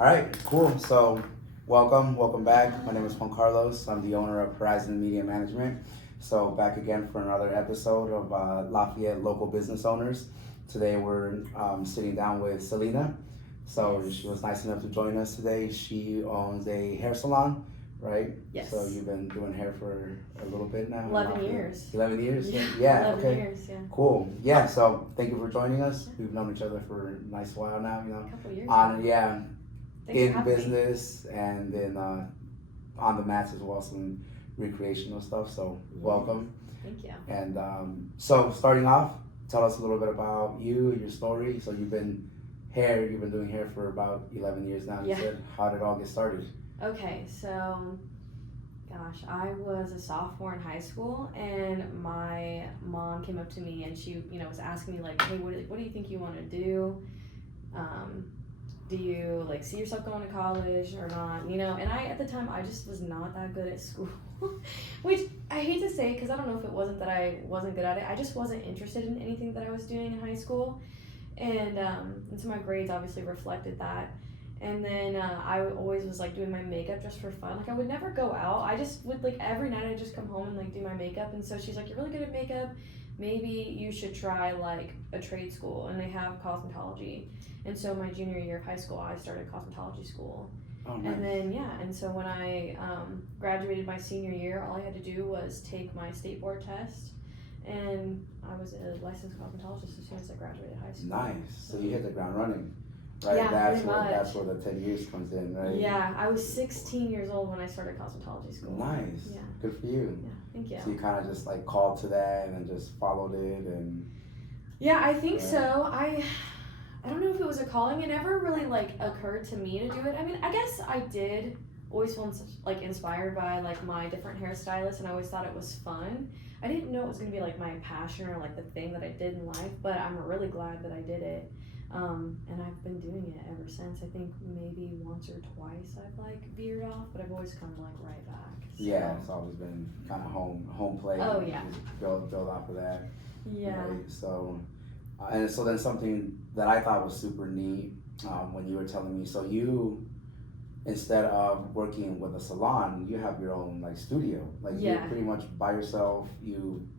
All right, cool. So, welcome back. My name is Juan Carlos. I'm the owner of Horizon Media Management. So, back again for another episode of Lafayette Local Business Owners. Today, we're sitting down with Selena. So, she was nice enough to join us today. She owns a hair salon, right? Yes. So, you've been doing hair for a little bit now? 11 years. 11 years? Yeah, 11 okay. years, yeah. Cool. Yeah, so thank you for joining us. We've known each other for a nice while now, you know. A couple years. In business and then on the mats as well, some recreational stuff. So welcome. Thank you. And so starting off, tell us a little bit about you, your story. So you've been doing hair for about 11 years now. You said, how did it all get started? Okay, so gosh, I was a sophomore in high school, and my mom came up to me and she, was asking me like, hey, what do you think you want to do? Do you like see yourself going to college or not? And at the time I just was not that good at school, which I hate to say because I don't know if it wasn't that I wasn't good at it. I just wasn't interested in anything that I was doing in high school, and so my grades obviously reflected that. And then I always was like doing my makeup just for fun. Like I would never go out. I just would like every night I'd just come home and like do my makeup. And so she's like, you're really good at makeup. Maybe you should try like a trade school, and they have cosmetology. And so my junior year of high school, I started cosmetology school. Oh, nice. And then and so when I graduated my senior year, all I had to do was take my state board test, and I was a licensed cosmetologist as soon as I graduated high school. Nice. So you hit the ground running, right? Yeah, that's where the 10 years comes in, right? Yeah, I was 16 years old when I started cosmetology school. Nice. Yeah. Good for you. Yeah, thank you. So you kind of just like called to that and then just followed it and. Yeah, I think so. I don't know if it was a calling. It never really like occurred to me to do it. I mean, I guess I did always feel like inspired by like my different hairstylists, and I always thought it was fun. I didn't know it was gonna be like my passion or like the thing that I did in life, but I'm really glad that I did it. And I've been doing it ever since. I think maybe once or twice I've like veered off, but I've always come like right back. So. Yeah, it's always been kind of home play. Oh yeah. Build off of that. Yeah. Right? So, and so then something that I thought was super neat when you were telling me. So you, instead of working with a salon, you have your own like studio. Like you're pretty much by yourself.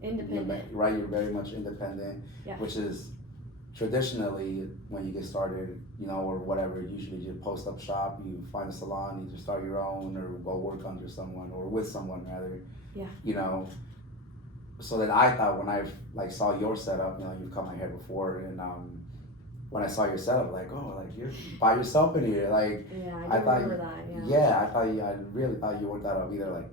Independent. You're very much independent. Yeah. Which is traditionally when you get started, or whatever. Usually you post up shop, you find a salon, either start your own or go work under someone or with someone rather. Yeah. So then I thought when I like saw your setup, you've cut my hair before, and when I saw your setup, like, oh, like you're by yourself in here, like. Yeah, I remember that. Yeah, I really thought you worked out of either like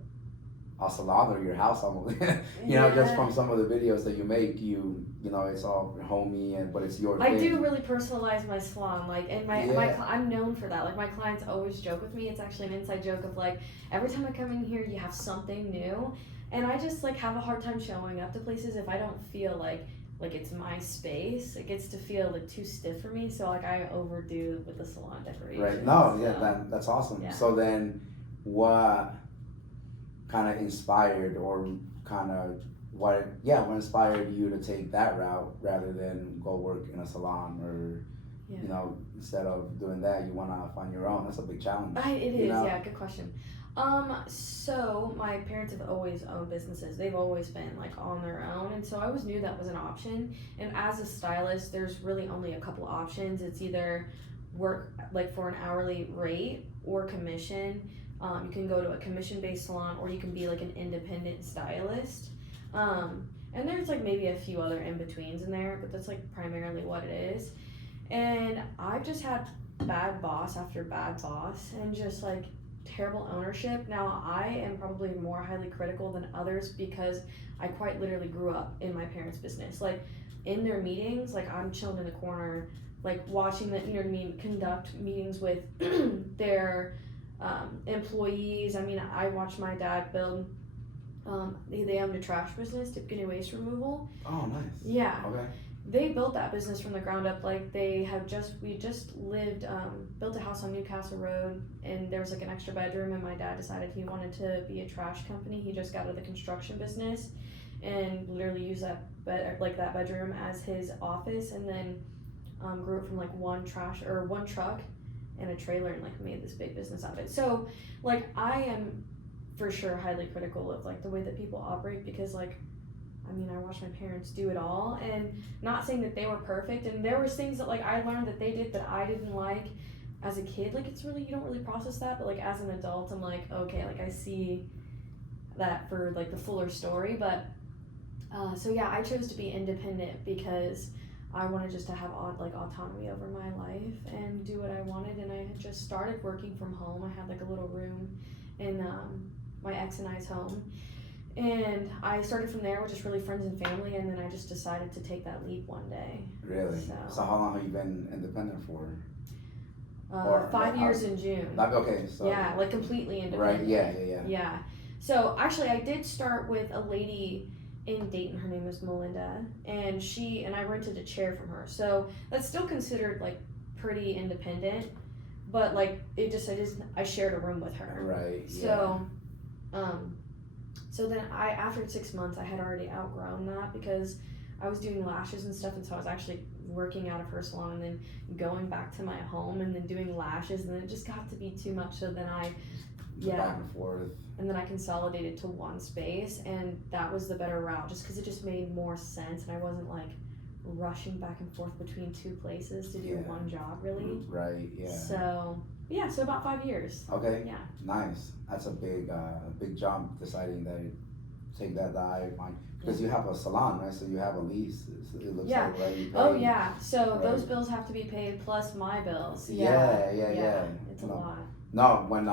a salon or your house almost. Just from some of the videos that you make, it's all homey but it's your thing. I do really personalize my salon, like, and I'm known for that. Like my clients always joke with me. It's actually an inside joke of like every time I come in here, you have something new. And I just like have a hard time showing up to places if I don't feel like it's my space. It gets to feel like too stiff for me. So like I overdo with the salon decoration. Right. No, yeah, that's awesome. Yeah. So then what kind of inspired or kind of what inspired you to take that route rather than go work in a salon or instead of doing that you want to find your own? That's a big challenge. It is. Yeah, good question. So my parents have always owned businesses. They've always been like on their own, and so I always knew that was an option. And as a stylist, there's really only a couple options. It's either work like for an hourly rate or commission. You can go to a commission-based salon, or you can be like an independent stylist. And there's like maybe a few other in-betweens in there, but that's like primarily what it is. And I've just had bad boss after bad boss, and just like terrible ownership. Now I am probably more highly critical than others because I quite literally grew up in my parents' business. Like in their meetings, like I'm chilling in the corner, like watching the, conduct meetings with their employees. I mean, I watched my dad build, they owned a trash business, tipping and waste removal. Oh, nice. Yeah. Okay. They built that business from the ground up. Like we just lived, built a house on Newcastle Road, and there was like an extra bedroom, and my dad decided he wanted to be a trash company. He just got out of the construction business and literally used that bedroom as his office, and then grew it from like one truck in a trailer and like made this big business out of it. So like I am for sure highly critical of like the way that people operate, because like I mean, I watched my parents do it all, and not saying that they were perfect, and there was things that like I learned that they did that I didn't like as a kid. Like it's really, you don't really process that, but like as an adult I'm like, okay, like I see that for like the fuller story. But so yeah, I chose to be independent because I wanted just to have like autonomy over my life and do what I wanted. And I had just started working from home. I had like a little room in my ex and I's home, and I started from there with just really friends and family, and then I just decided to take that leap one day. Really? So how long have you been independent for? 5 years in June. Like, okay, so yeah, like completely independent. Right, yeah. Yeah. So actually I did start with a lady in Dayton. Her name is Melinda, and I rented a chair from her. So that's still considered like pretty independent, but like I shared a room with her. Right. Yeah. So then after 6 months I had already outgrown that, because I was doing lashes and stuff, and so I was actually working out of her salon and then going back to my home and then doing lashes, and then it just got to be too much. So then back and forth. And then I consolidated to one space, and that was the better route, just because it just made more sense, and I wasn't like rushing back and forth between two places to do one job, really. Right. Yeah. So about 5 years. Okay. Yeah. Nice. That's a big jump, deciding that you take that dive on, because you have a salon, right? So you have a lease. It looks like, right? You pay, yeah. So those bills have to be paid plus my bills. Yeah. It's a lot. No, when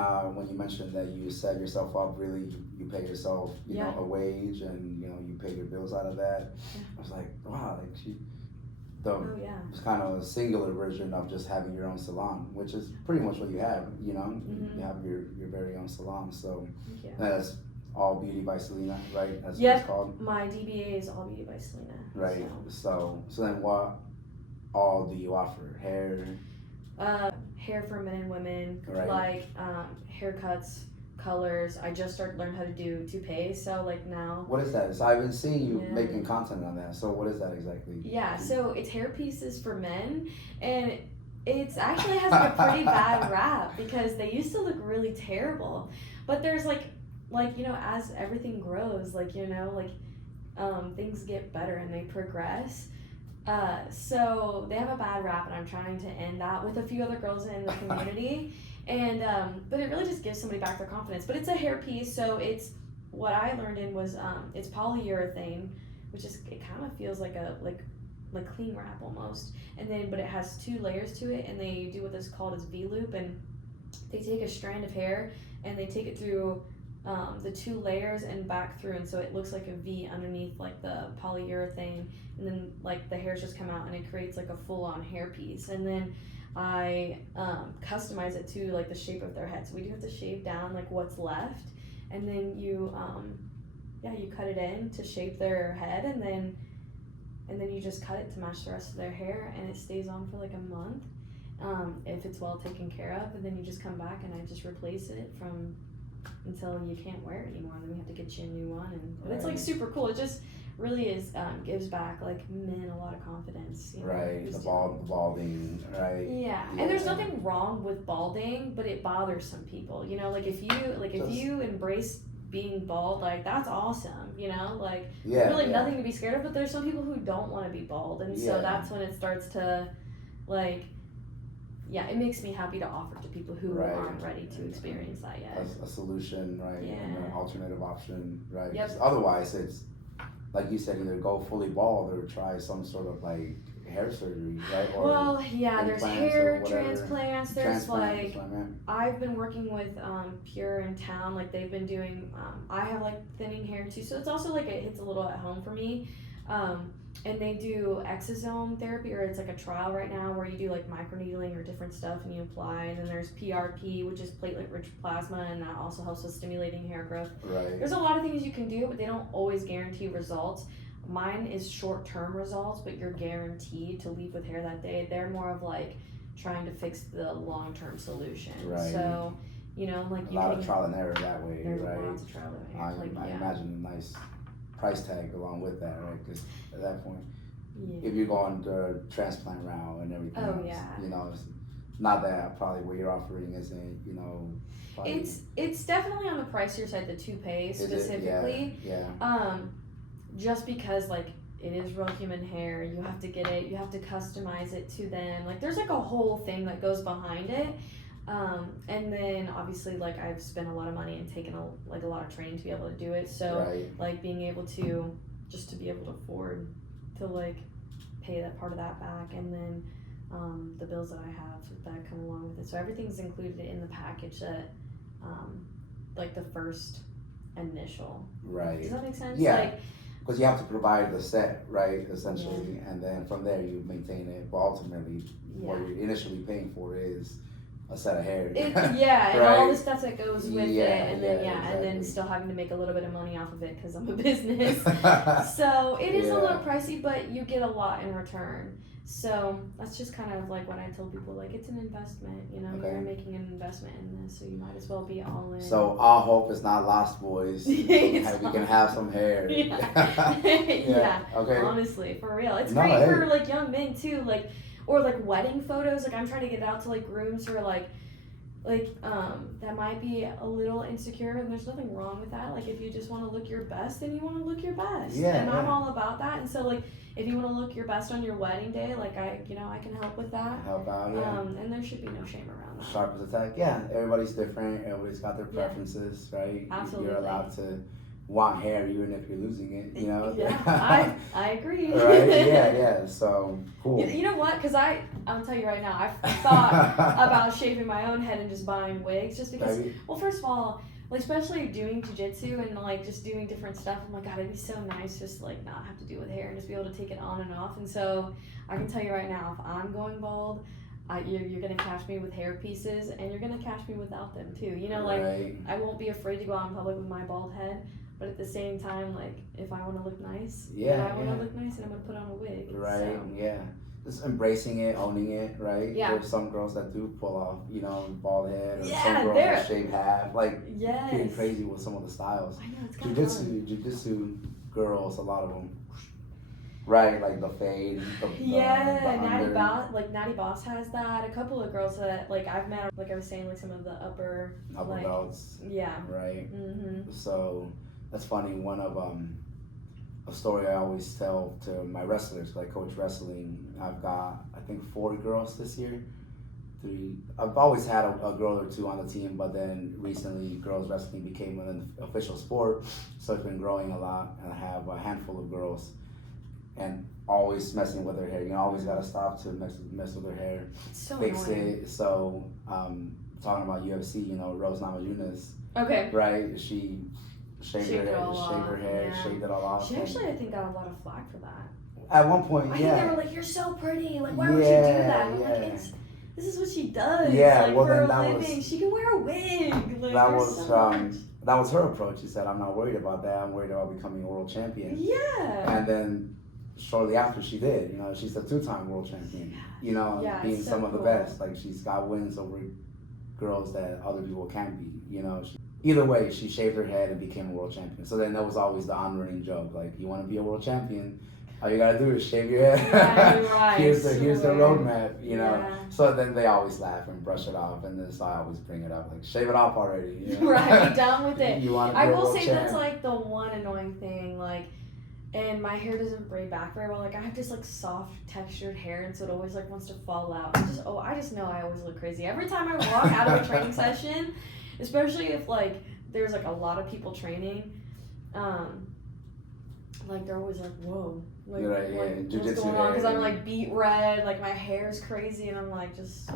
you mentioned that you set yourself up, really, you pay yourself, you know, a wage, and you pay your bills out of that. I was like, wow, like it's kind of a singular version of just having your own salon, which is pretty much what you have. You have your very own salon. So that's All Beauty by Selena, right? That's what it's called. My DBA is All Beauty by Selena. Right. So then what all do you offer? Hair? Hair for men and women, right. like haircuts, colors. I just started learning how to do toupees, so like now. What is that? So I've been seeing you making content on that. So what is that exactly? Yeah, so it's hair pieces for men, and it's actually has like a pretty bad rap, because they used to look really terrible, but there's like as everything grows, things get better and they progress. So they have a bad rap, and I'm trying to end that with a few other girls in the community. And but it really just gives somebody back their confidence. But it's a hair piece, so it's what I learned in was it's polyurethane, which is, it kind of feels like a cling wrap almost. And then but it has 2 layers to it, and they do what is called as V-loop, and they take a strand of hair and they take it through the 2 layers and back through, and so it looks like a V underneath like the polyurethane, and then like the hairs just come out and it creates like a full-on hair piece. And then I customize it to like the shape of their head, so we do have to shave down like what's left, and then you cut it in to shape their head, and then you just cut it to match the rest of their hair, and it stays on for like a month if it's well taken care of. And then you just come back and I just replace it until you can't wear it anymore, and then we have to get you a new one. And it's like super cool. It just really is gives back like men a lot of confidence. Right, the balding, right? Yeah, and there's nothing wrong with balding, but it bothers some people. If you embrace being bald, like that's awesome. Nothing to be scared of. But there's some people who don't want to be bald, and so that's when it starts to it makes me happy to offer to people who aren't ready to experience that yet. A solution, right? Yeah. And an alternative option, right? Yep. Otherwise, it's like you said, either go fully bald or try some sort of like hair surgery, right? Or there's hair transplants. There's I've been working with Pure in town. Like they've been doing. I have like thinning hair too, so it's also like it hits a little at home for me. And they do exosome therapy, or it's like a trial right now where you do like microneedling or different stuff and you apply. And then there's PRP, which is platelet-rich plasma, and that also helps with stimulating hair growth. Right. There's a lot of things you can do, but they don't always guarantee results. Mine is short-term results, but you're guaranteed to leave with hair that day. They're more of like trying to fix the long-term solution. Right. So, a lot of trial and error that way, there's right? Lots of trial and error. I imagine a nice price tag along with that, right? Because at that point, if you're going the transplant route and everything else, Not that probably what you're offering isn't, probably, It's definitely on the pricier side, the toupee specifically. Yeah. Just because like it is real human hair, you have to get it, you have to customize it to them. Like there's like a whole thing that goes behind it. And then obviously like I've spent a lot of money and taken a lot of training to be able to do it. So Right. like being able to just to be able to afford to like pay that part of that back, and then the bills that I have that come along with it. So everything's included in the package that like the first initial. Right. Does that make sense? Yeah. Like, because you have to provide the set, right, essentially, and then from there you maintain it. But ultimately, what you're initially paying for is a set of hair. Yeah, and right? all the stuff that goes with it, and then exactly. and then still having to make a little bit of money off of it because I'm a business. So it is a little pricey, but you get a lot in return. So that's just kind of like what I told people, like it's an investment, Okay. You're making an investment in this, so you might as well be all in. So our hope is not lost, boys. We can have some hair. Yeah. Okay. Honestly, for real, it's great for like young men too, like or like wedding photos. Like I'm trying to get out to like grooms who are like that might be a little insecure, and there's nothing wrong with that. Like if you just want to look your best, then you want to look your best. And I'm all about that. And so like if you want to look your best on your wedding day, like I can help with that. Help out, yeah. And there should be no shame around that. Sharp as a tack, yeah. Everybody's different. Everybody's got their preferences, right? Absolutely. You're allowed to want hair even if you're losing it, Yeah, I agree. Right? Yeah. So cool. You know what? Because I'll tell you right now, I've thought about shaving my own head and just buying wigs, just because. Well, first of all, like especially doing jiu-jitsu and like just doing different stuff, I'm like, God, it'd be so nice just to like not have to deal with hair and just be able to take it on and off. And so I can tell you right now, if I'm going bald, you're gonna catch me with hair pieces, and you're gonna catch me without them too. Like I won't be afraid to go out in public with my bald head. But at the same time, like, if I want to look nice, I want to look nice, and I'm going to put on a wig. Right, so. Yeah. Just embracing it, owning it, right? Yeah. There's some girls that do pull off, bald head, or Yeah, some girls that shave half. Like, yes. Getting crazy with some of the styles. I know, it's kind of fun. Jiu-Jitsu girls, a lot of them. Right, like the fade, Natty Boss has that. A couple of girls that like I've met, like I was saying, like some of the upper like, belts. Yeah. Right. Mm-hmm. So that's funny. One of a story I always tell to my wrestlers, like coach wrestling. I've got I think 4 girls this year. 3. I've always had a girl or 2 on the team, but then recently girls wrestling became an official sport, so it's been growing a lot. And I have a handful of girls. And always messing with her hair. Always gotta stop to mess with her hair. It's so fix annoying. it. So, talking about UFC, Rose Namajunas. Okay. Right? She shaved her hair, yeah. shaved it all off. She actually, I think, got a lot of flack for that. At one point, I think they were like, "You're so pretty. Like, why would you do that?" I'm like, this is what she does. Yeah, like, well, for then a living. She can wear a wig. Like, that was her approach. She said, "I'm not worried about that. I'm worried about becoming a world champion." Yeah. And then shortly after she did, she's a 2-time world champion, being some of the best. Like she's got wins over girls that other people can't be, Either way, she shaved her head and became a world champion. So then that was always the on-running joke. Like, you want to be a world champion, all you gotta do is shave your head. Right. here's the roadmap, Yeah. So then they always laugh and brush it off, and then so I always bring it up, like shave it off already. Right, be done with it. You want to I will say that's like the one annoying thing, like. And my hair doesn't braid back very well. Like I have just like soft textured hair, and so it always like wants to fall out. I just know I always look crazy every time I walk out of a training session, especially if like there's like a lot of people training. Like they're always like, "Whoa, like, what's going on?" Because I'm like beet red, like my hair's crazy, and I'm like just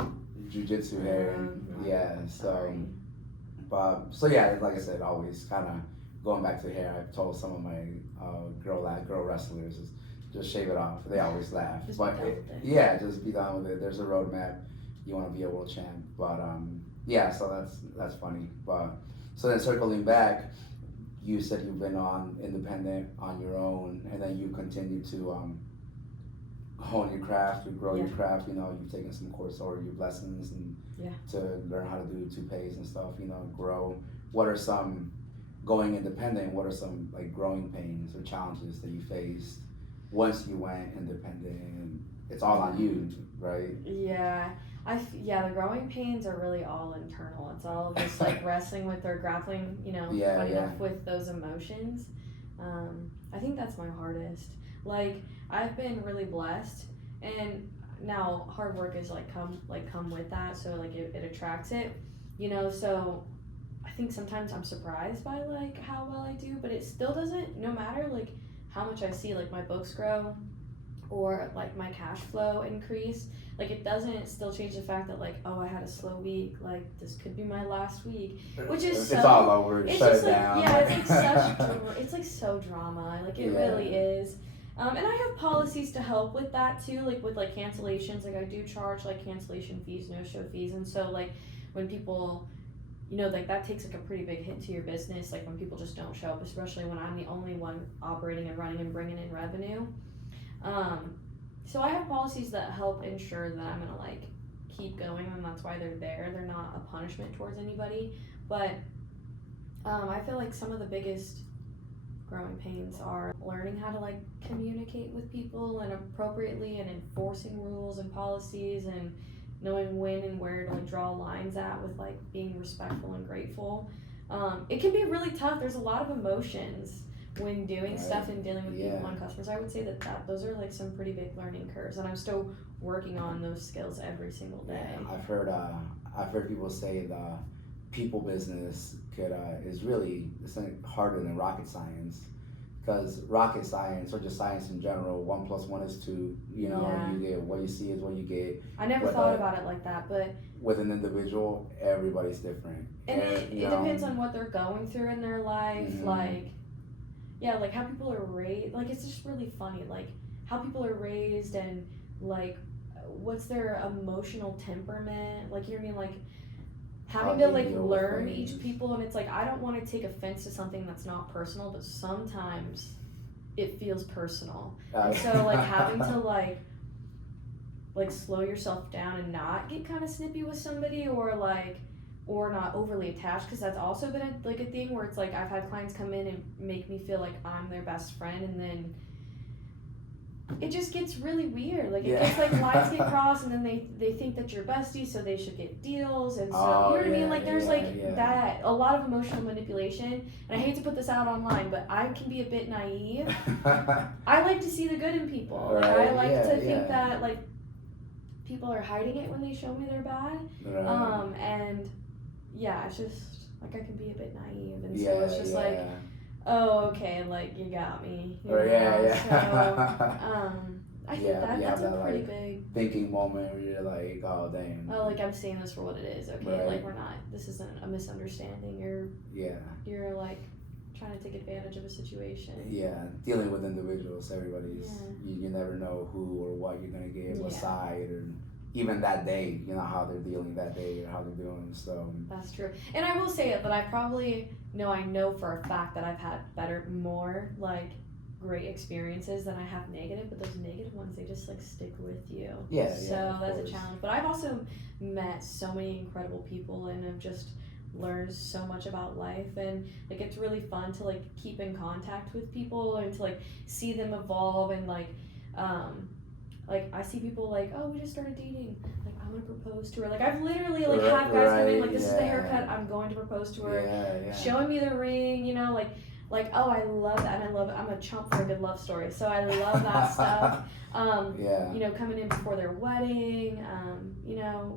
Jiu-Jitsu hair, So yeah, like I said, always kind of. Going back to hair, I've told some of my girl wrestlers is just shave it off. They always laugh. Just but be done with it. Yeah, just be done with it. There's a roadmap. You want to be a world champ, but so that's funny. But so then circling back, you said you've been on independent on your own, and then you continue to hone your craft, you grow your craft. You've taken some course or your lessons and to learn how to do toupees and stuff. Grow. What are some going independent, what are some like growing pains or challenges that you faced once you went independent? And it's all on you, right? Yeah. Yeah, the growing pains are really all internal. It's all just like wrestling with or grappling, Yeah, funny yeah. enough, with those emotions. I think that's my hardest. Like, I've been really blessed, and now hard work is come with that, so like it attracts it, So I think sometimes I'm surprised by like how well I do, but it still doesn't. No matter like how much I see like my books grow or like my cash flow increase, like it doesn't still change the fact that like, oh, I had a slow week, like this could be my last week, which is It's all over. it's Shut just it like, down. yeah, it's like such it's like so drama, like it Yeah. really is. And I have policies to help with that too, like with like cancellations. Like I do charge like cancellation fees, no show fees, and so like when people, like that takes like a pretty big hit to your business. Like when people just don't show up, especially when I'm the only one operating and running and bringing in revenue. So I have policies that help ensure that I'm gonna like keep going, and that's why they're there. They're not a punishment towards anybody, but I feel like some of the biggest growing pains are learning how to like communicate with people and appropriately, and enforcing rules and policies, and knowing when and where to like draw lines at with like being respectful and grateful. It can be really tough. There's a lot of emotions when doing stuff and dealing with people and customers. I would say that those are like some pretty big learning curves, and I'm still working on those skills every single day. Yeah, I've heard people say the people business is really, it's like harder than rocket science, because rocket science, or just science in general, 1+1 is 2. You get what you see is what you get. I never thought about it like that, but with an individual, everybody's different, and it depends on what they're going through in their life. Like, yeah, like how people are raised. Like, it's just really funny, like how people are raised, and like what's their emotional temperament. Like, you know what I mean? Like having to like learn each people, and it's like, I don't want to take offense to something that's not personal, but sometimes it feels personal. And so like having to like slow yourself down and not get kind of snippy with somebody, or not overly attached, because that's also been a thing where it's like I've had clients come in and make me feel like I'm their best friend, and then it just gets really weird. Like it gets like lines get crossed, and then they think that you're besties, so they should get deals, and so you know what I mean. Like there's that a lot of emotional manipulation, and I hate to put this out online, but I can be a bit naive. I like to see the good in people. Like I like to think that like people are hiding it when they show me they're bad. And yeah, it's just like I can be a bit naive, and so it's just like, oh, okay, like you got me. So I think that's a pretty big thinking moment where you're like, oh dang. Oh, like I'm seeing this for what it is. Okay, like we're not. This isn't a misunderstanding. You're like trying to take advantage of a situation. Yeah, dealing with individuals, everybody's. You never know who or what you're gonna get, what side, or even that day, how they're dealing that day or how they're doing. So that's true. And I will say it, but I know for a fact that I've had more like great experiences than I have negative, but those negative ones, they just like stick with you. So that's a challenge. But I've also met so many incredible people, and have just learned so much about life, and like it's really fun to like keep in contact with people, and to like see them evolve, and like I see people like, oh, we just started dating, like I'm gonna propose to her. Like I've literally like have guys come in like, this is the haircut, I'm going to propose to her, showing me the ring, like oh, I love that, and I love it. I'm a chump for a good love story, so I love that stuff. Coming in before their wedding,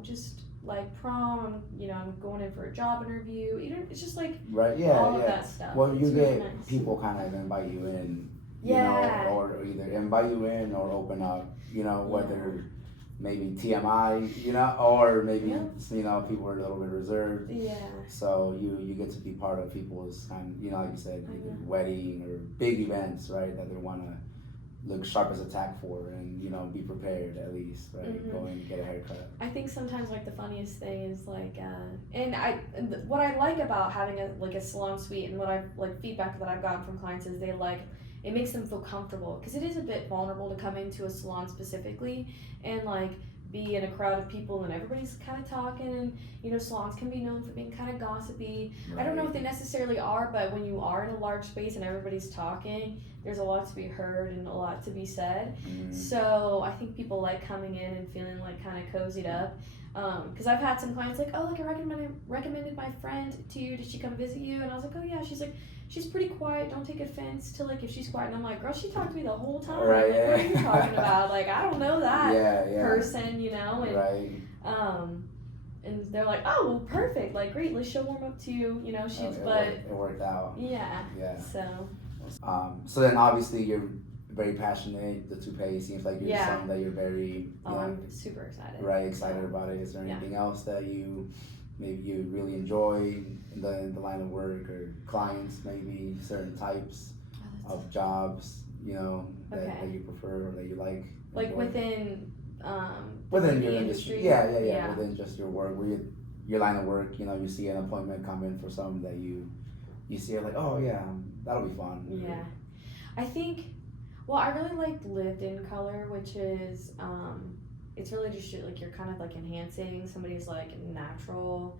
just like prom, I'm going in for a job interview. It's just like all of that stuff. Well, you get people kind of invite you in, or either invite you in or open up, whether maybe TMI, or maybe people are a little bit reserved. So you get to be part of people's kind, like you said, either wedding or big events, right? That they want to look sharp as a tack for, and be prepared at least, right? Go and get a haircut. I think sometimes like the funniest thing is like what I like about having a salon suite, and what I've like feedback that I've gotten from clients is it makes them feel comfortable, because it is a bit vulnerable to come into a salon specifically and like be in a crowd of people, and everybody's kind of talking, and salons can be known for being kind of gossipy. I don't know if they necessarily are, but when you are in a large space and everybody's talking, there's a lot to be heard and a lot to be said. So I think people like coming in and feeling like kind of cozied up. Because I've had some clients like, oh, like I recommended my friend to you. Did she come visit you? And I was like, oh yeah. She's like, she's pretty quiet. Don't take offense to like if she's quiet. And I'm like, girl, she talked to me the whole time. Right, like, yeah. what are you talking about? Like, I don't know that Yeah. person, you know. And, Right. And they're like, oh, well, perfect. Like, great. Let's she'll warm up to you. You know, she's It worked out. Yeah. Yeah. So. So then obviously you're very passionate. The toupee seems like you're something that you're very. I'm super excited. Right, excited about it. Is there anything else that you really enjoy in the line of work, or clients, maybe certain types of jobs, that you prefer or that you like? Like within your industry. Yeah. Within just your work, your line of work, you see an appointment come in for something that you see it like, oh yeah, that'll be fun. Yeah. I think, well, I really like lived-in color, which is, it's really just like you're kind of like enhancing somebody's like natural,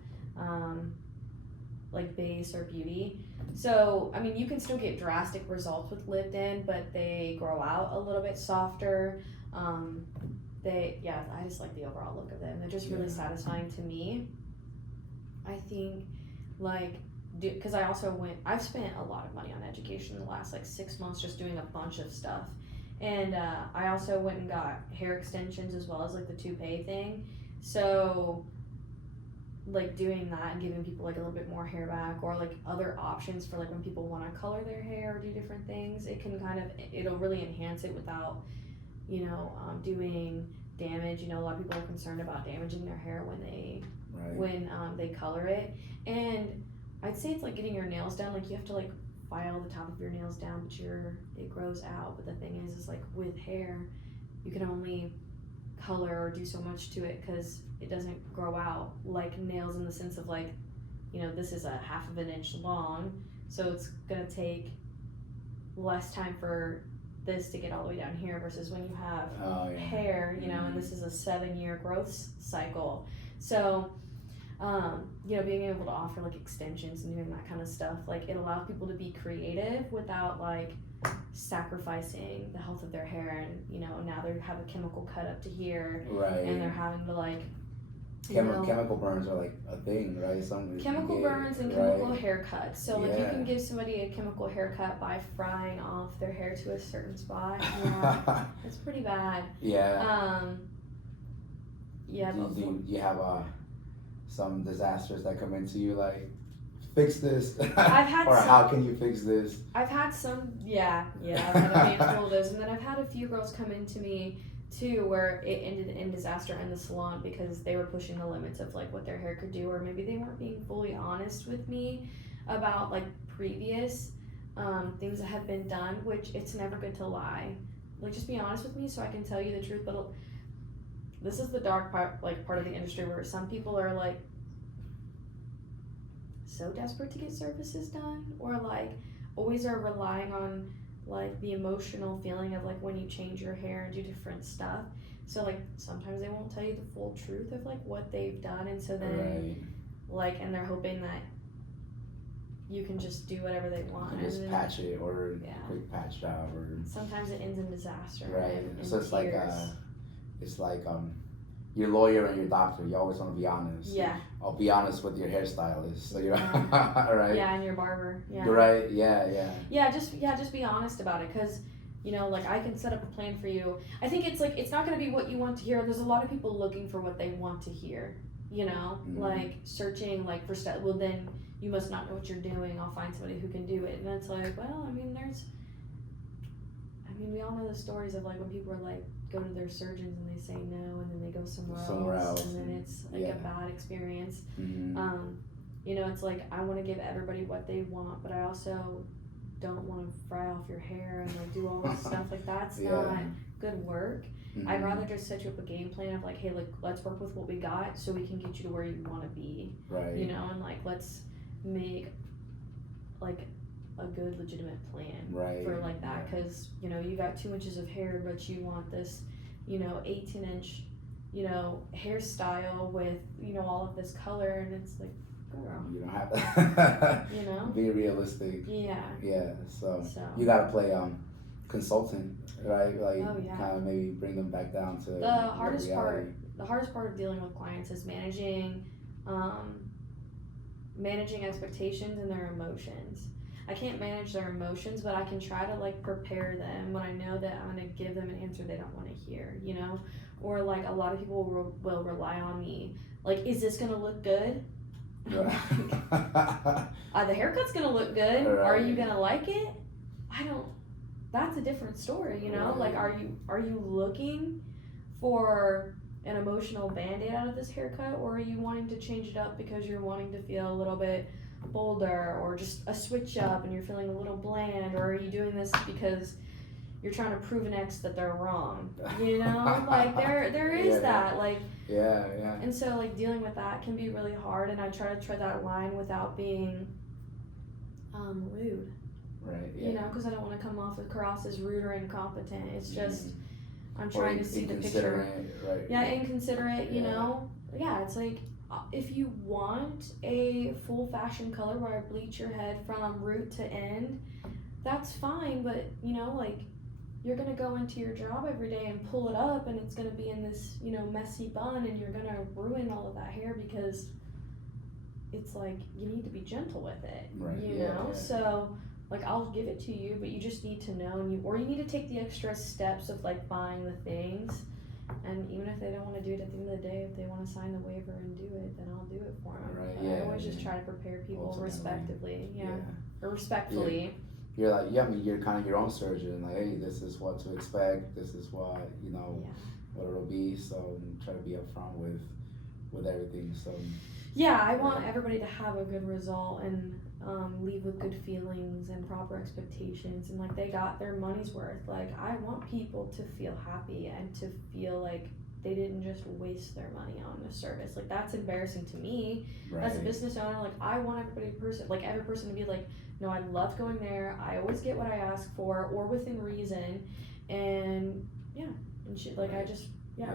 like base or beauty. So, I mean, you can still get drastic results with lived-in, but they grow out a little bit softer. I just like the overall look of them. They're just really satisfying to me. I think, like, because I've spent a lot of money on education in the last like 6 months just doing a bunch of stuff. And I also went and got hair extensions as well as like the toupee thing. So like doing that and giving people like a little bit more hair back, or like other options for like when people want to color their hair or do different things, it'll really enhance it without, doing damage. A lot of people are concerned about damaging their hair when they color it. And I'd say it's like getting your nails done. Like you have to like file the top of your nails down, but it grows out. But the thing is like with hair, you can only color or do so much to it because it doesn't grow out like nails, in the sense of like, this is a 1/2 inch long, so it's gonna take less time for this to get all the way down here versus when you have hair, and this is a 7-year growth cycle. So being able to offer like extensions and doing that kind of stuff, like it allows people to be creative without like sacrificing the health of their hair. And now they have a chemical cut up to here, and they're having to like chemical burns are like a thing, right? Chemical burns and chemical haircuts. So like you can give somebody a chemical haircut by frying off their hair to a certain spot. Yeah, it's pretty bad. Yeah. Do you have some disasters that come into you like, fix this? I've had or how can you fix this? I've had some, I've had a handful of those, and then I've had a few girls come into me too where it ended in disaster in the salon because they were pushing the limits of like what their hair could do, or maybe they weren't being fully honest with me about like previous things that have been done, which it's never good to lie. Like, just be honest with me so I can tell you the truth. But this is the dark part of the industry where some people are like so desperate to get services done, or like always are relying on like the emotional feeling of like when you change your hair and do different stuff. So like sometimes they won't tell you the full truth of like what they've done, and so then like, and they're hoping that you can just do whatever they want and just patch it, or quick patch job, or sometimes it ends in disaster. So it's like your lawyer and your doctor, you always want to be honest. Yeah. I'll be honest with your hairstylist, so you're right. Yeah, and your barber. Yeah. You're right. Yeah. Yeah, just be honest about it, because like I can set up a plan for you. I think it's like, it's not going to be what you want to hear. There's a lot of people looking for what they want to hear. Like searching like for stuff. Well, then you must not know what you're doing. I'll find somebody who can do it. And it's like, well, I mean, we all know the stories of like when people are like go to their surgeons and they say no, and then they go somewhere else, and then it's like a bad experience. It's like, I want to give everybody what they want, but I also don't want to fry off your hair and like do all this stuff. Like, that's not good work. I'd rather just set you up a game plan of like, hey, like, let's work with what we got so we can get you to where you want to be. Right. And like, let's make like a good legitimate plan for like that, because you got 2 inches of hair, but you want this 18-inch hairstyle with all of this color, and it's like, girl, you don't have to be realistic. Yeah. So you gotta play consultant, right? Like kind of maybe bring them back down to the hardest part the hardest part of dealing with clients is managing expectations and their emotions. I can't manage their emotions, but I can try to like prepare them when I know that I'm gonna give them an answer they don't want to hear, you know? Or like a lot of people will rely on me. Like, is this gonna look good? The haircut's gonna look good. Right. Are you gonna like it? That's a different story, you know? Right. Like, are you looking for an emotional band-aid out of this haircut, or are you wanting to change it up because you're wanting to feel a little bit bolder, or just a switch up and you're feeling a little bland, or are you doing this because you're trying to prove an ex that they're wrong, you know? Like there is that, like, yeah. And so like dealing with that can be really hard, and I try to tread that line without being rude, right? You know, because I don't want to come off as rude or incompetent. It's just I'm Or trying to see the picture. Right? Yeah, inconsiderate, you know? Yeah, it's like, if you want a full fashion color where I bleach your head from root to end, that's fine, but, you know, like, you're going to go into your job every day and pull it up, and it's going to be in this, you know, messy bun, and you're going to ruin all of that hair because it's like, you need to be gentle with it, right. you know? So, like, I'll give it to you, but you just need to know, or you need to take the extra steps of, like, buying the things. And even if they don't want to do it at the end of the day, if they want to sign the waiver and do it, then I'll do it for them. Right, I always just try to prepare people ultimately, respectively, or respectfully. You're like, I mean, you're kind of your own surgeon. Like, hey, this is what to expect. This is what, you know, what it'll be. So try to be upfront with everything. So. Yeah, I want everybody to have a good result and leave with good feelings and proper expectations, and like they got their money's worth. Like, I want people to feel happy and to feel like they didn't just waste their money on a service. Like, that's embarrassing to me as a business owner. Like, I want every person to be like, no, I loved going there. I always get what I ask for, or within reason, and I just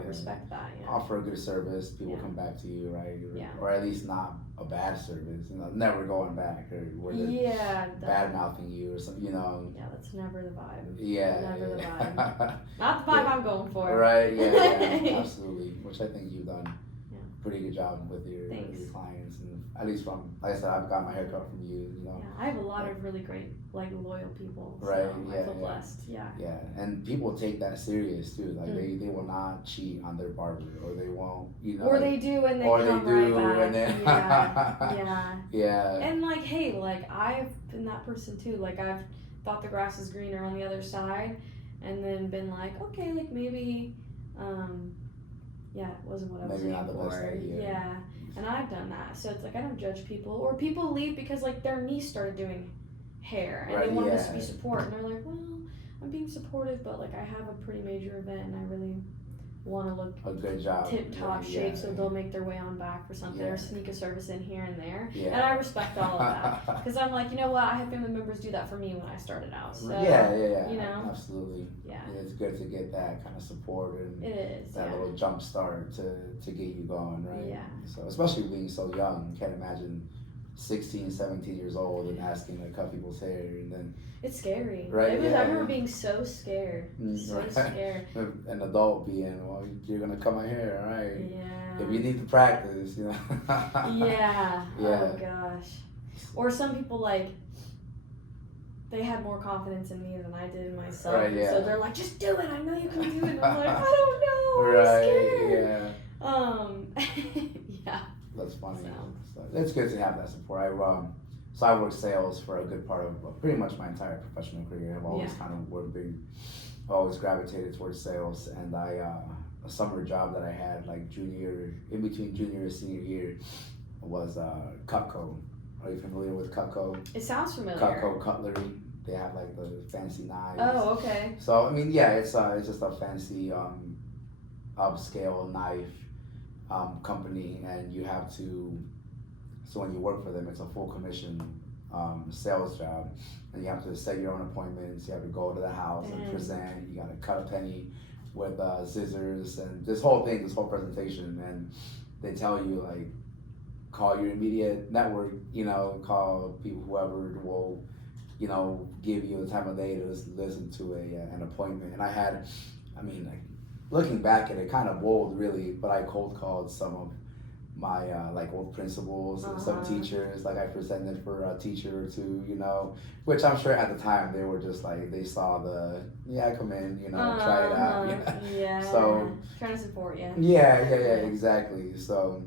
respect that. Offer a good service, people come back to you, right? Or at least not a bad service, you know, never going back, or where they're bad mouthing you or something, you know. Yeah, that's never the vibe. Never the vibe. Not the vibe I'm going for. Right, absolutely. Which I think you've done a pretty good job with your clients, and at least from, like I said, I've got my haircut from you, you know. Yeah, I have a lot of really great, like, loyal people. So right, I feel blessed. Yeah, and people take that serious too. Like they will not cheat on their barber, or they won't, you know. Or they do and they come right back. And then yeah. And like, hey, like, I've been that person too. Like, I've thought the grass is greener on the other side, and then been like, okay, like maybe, it wasn't what I was looking for. Yeah. And I've done that. So it's like, I don't judge people. Or people leave because, like, their niece started doing hair and they wanted us to be support. And they're like, well, I'm being supportive, but, like, I have a pretty major event and I really want to look a good job, tip-top shape, so they'll make their way on back for something or sneak a service in here and there. Yeah. And I respect all of that. Because I'm like, you know what? I had family members do that for me when I started out. So, you know? Absolutely. Yeah. It's good to get that kind of support and it is, that little jump start to get you going, right? Yeah. So, especially being so young, you can't imagine 16, 17 years old and asking to cut people's hair, and then it's scary. Right? I remember being so scared. Scared. An adult being, well, you're gonna cut my hair, all right? Yeah. If you need to practice, you know. Yeah. Oh gosh. Or some people, like, they had more confidence in me than I did in myself. Right, yeah. So they're like, just do it. I know you can do it. And I'm like, I don't know. I'm scared. Yeah. That's funny. So it's good to have that support. I worked sales for a good part of pretty much my entire professional career. I've always I've always gravitated towards sales, and a summer job that I had, like in between junior and senior year, was Cutco. Are you familiar with Cutco? It sounds familiar. Cutco cutlery. They have like the fancy knives. Oh, okay. So I mean, it's just a fancy upscale knife company, and you have to. So when you work for them, it's a full commission sales job, and you have to set your own appointments. You have to go to the house and present. You got to cut a penny with scissors, and this whole presentation. And they tell you, like, call your immediate network. You know, call people, whoever will, you know, give you the time of day to listen to an appointment. And looking back at it, kind of bold, really. But I cold called some of my like old principals and some teachers. Like I presented for a teacher or two, which I'm sure at the time they were just like they saw the come in, try it out. Yeah. So trying to support you. Yeah, exactly. So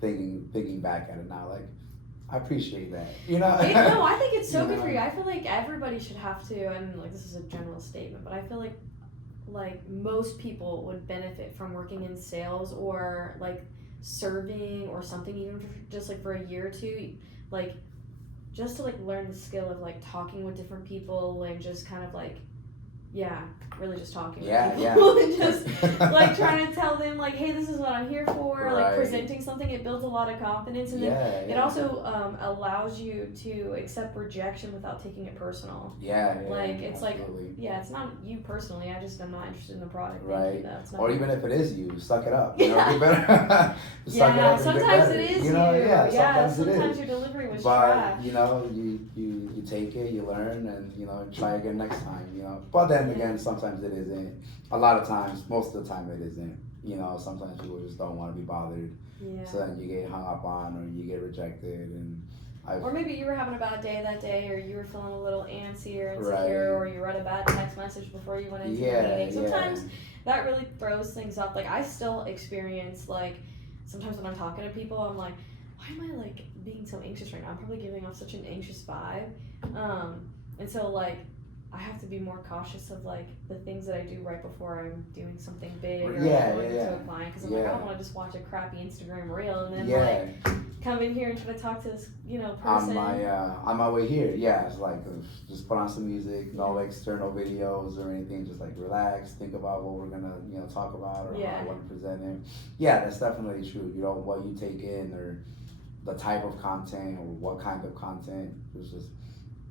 thinking back at it now, like I appreciate that. No, I think it's so good for you. I feel like everybody should have to, and like this is a general statement, but I feel like most people would benefit from working in sales or like serving or something, even for just like for a year or two, like just to like learn the skill of like talking with different people and just kind of like really just talking with people and just like trying to tell them like, hey, this is what I'm here for, like presenting something. It builds a lot of confidence, and then it also allows you to accept rejection without taking it personal. Like it's absolutely. like it's not you personally, I just am not interested in the product. Right. That's not or me. Even if it is you, suck it up. You better suck it up and sometimes get it better. is sometimes your delivery was trash. You take it, you learn, and try again next time. But then again, sometimes it isn't. A lot of times, most of the time, it isn't. Sometimes people just don't want to be bothered. So then you get hung up on, or you get rejected, or maybe you were having a bad day that day, or you were feeling a little antsy or insecure, or you read a bad text message before you went into the meeting. Sometimes that really throws things up. Like I still experience like sometimes when I'm talking to people, I'm like, why am I like being so anxious right now? I'm probably giving off such an anxious vibe, and so like I have to be more cautious of like the things that I do right before I'm doing something big or going into a client, because I'm like, I don't want to just watch a crappy Instagram reel and then like come in here and try to talk to this person. On my way here, it's like just put on some music, no external videos or anything, just like relax, think about what we're gonna talk about or how I want to present it. That's definitely true. What you take in or the type of content or what kind of content. It's just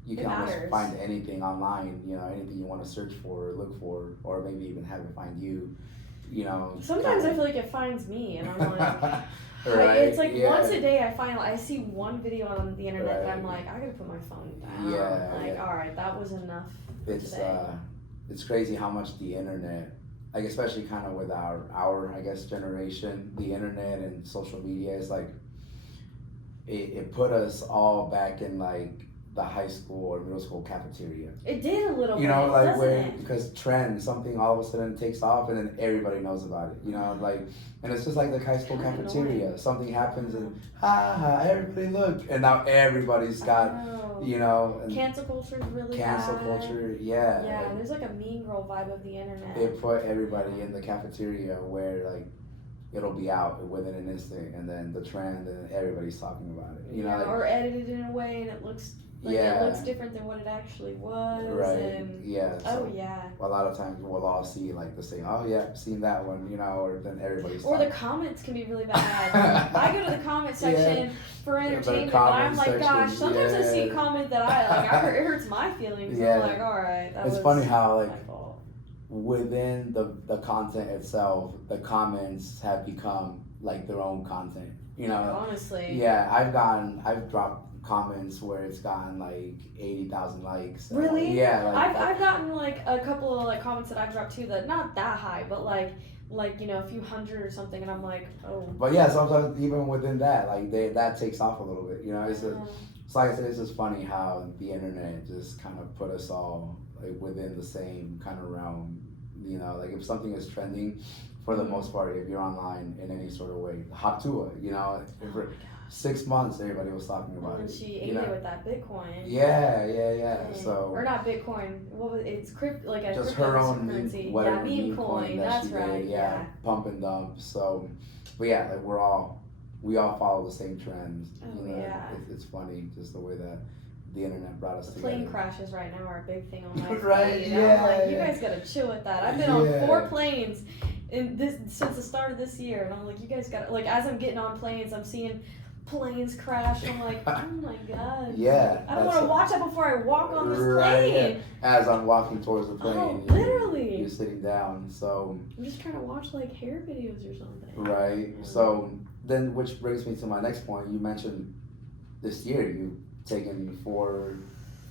you can almost find anything online, anything you want to search for or look for, or maybe even have it find you, Sometimes I feel like it finds me, and I'm like, it's like once a day I see one video on the internet that I'm like, I gotta put my phone down. All right, that was enough. It's crazy how much the internet, like especially kind of with our I guess generation, the internet and social media is like, it put us all back in like the high school or middle school cafeteria. It did a little bit, like where because something all of a sudden takes off and then everybody knows about it. Like, and it's just like the high school cafeteria. Annoying. Something happens and everybody look, and now everybody's got and cancel culture is really cancel bad. Culture. Like, there's like a mean girl vibe of the internet. It put everybody in the cafeteria where like it'll be out within an instant, and then the trend, and everybody's talking about it. Or edited in a way and it looks. It looks different than what it actually was. And a lot of times we'll all see like the same. Seen that one. Or then everybody's. Or the comments can be really bad. I go to the comment section for entertainment, and I'm like, gosh, sometimes I see a comment that it hurts my feelings. And I'm like, all right, it's funny how like within the content itself, the comments have become like their own content. Honestly. I've dropped comments where it's gotten like 80,000 likes. Really? I've gotten like a couple of like comments that I've dropped too that not that high, but like a few hundred or something, and I'm like, oh. But sometimes even within that, like that takes off a little bit. It's like I said, it's just funny how the internet just kind of put us all like within the same kind of realm. Like if something is trending, for the most part, if you're online in any sort of way, hop to it. For 6 months, everybody was talking about it. And she ate it with that Bitcoin. So or not Bitcoin. What was it? It's like a just her own currency. meme coin. That that's she right. did. Pump and dump. So, but like we all follow the same trends. It's funny just the way that the internet brought us together. Plane crashes right now are a big thing on my feed. I'm like, you guys gotta chill with that. I've been on 4 planes since the start of this year, and I'm like, you guys gotta, like, as I'm getting on planes, I'm seeing planes crash. I'm like, oh my god. I don't want to watch that before I walk on this plane. As I'm walking towards the plane. Literally. You're sitting down, so. I'm just trying to watch like hair videos or something. Right. So then, which brings me to my next point. You mentioned this year you taken four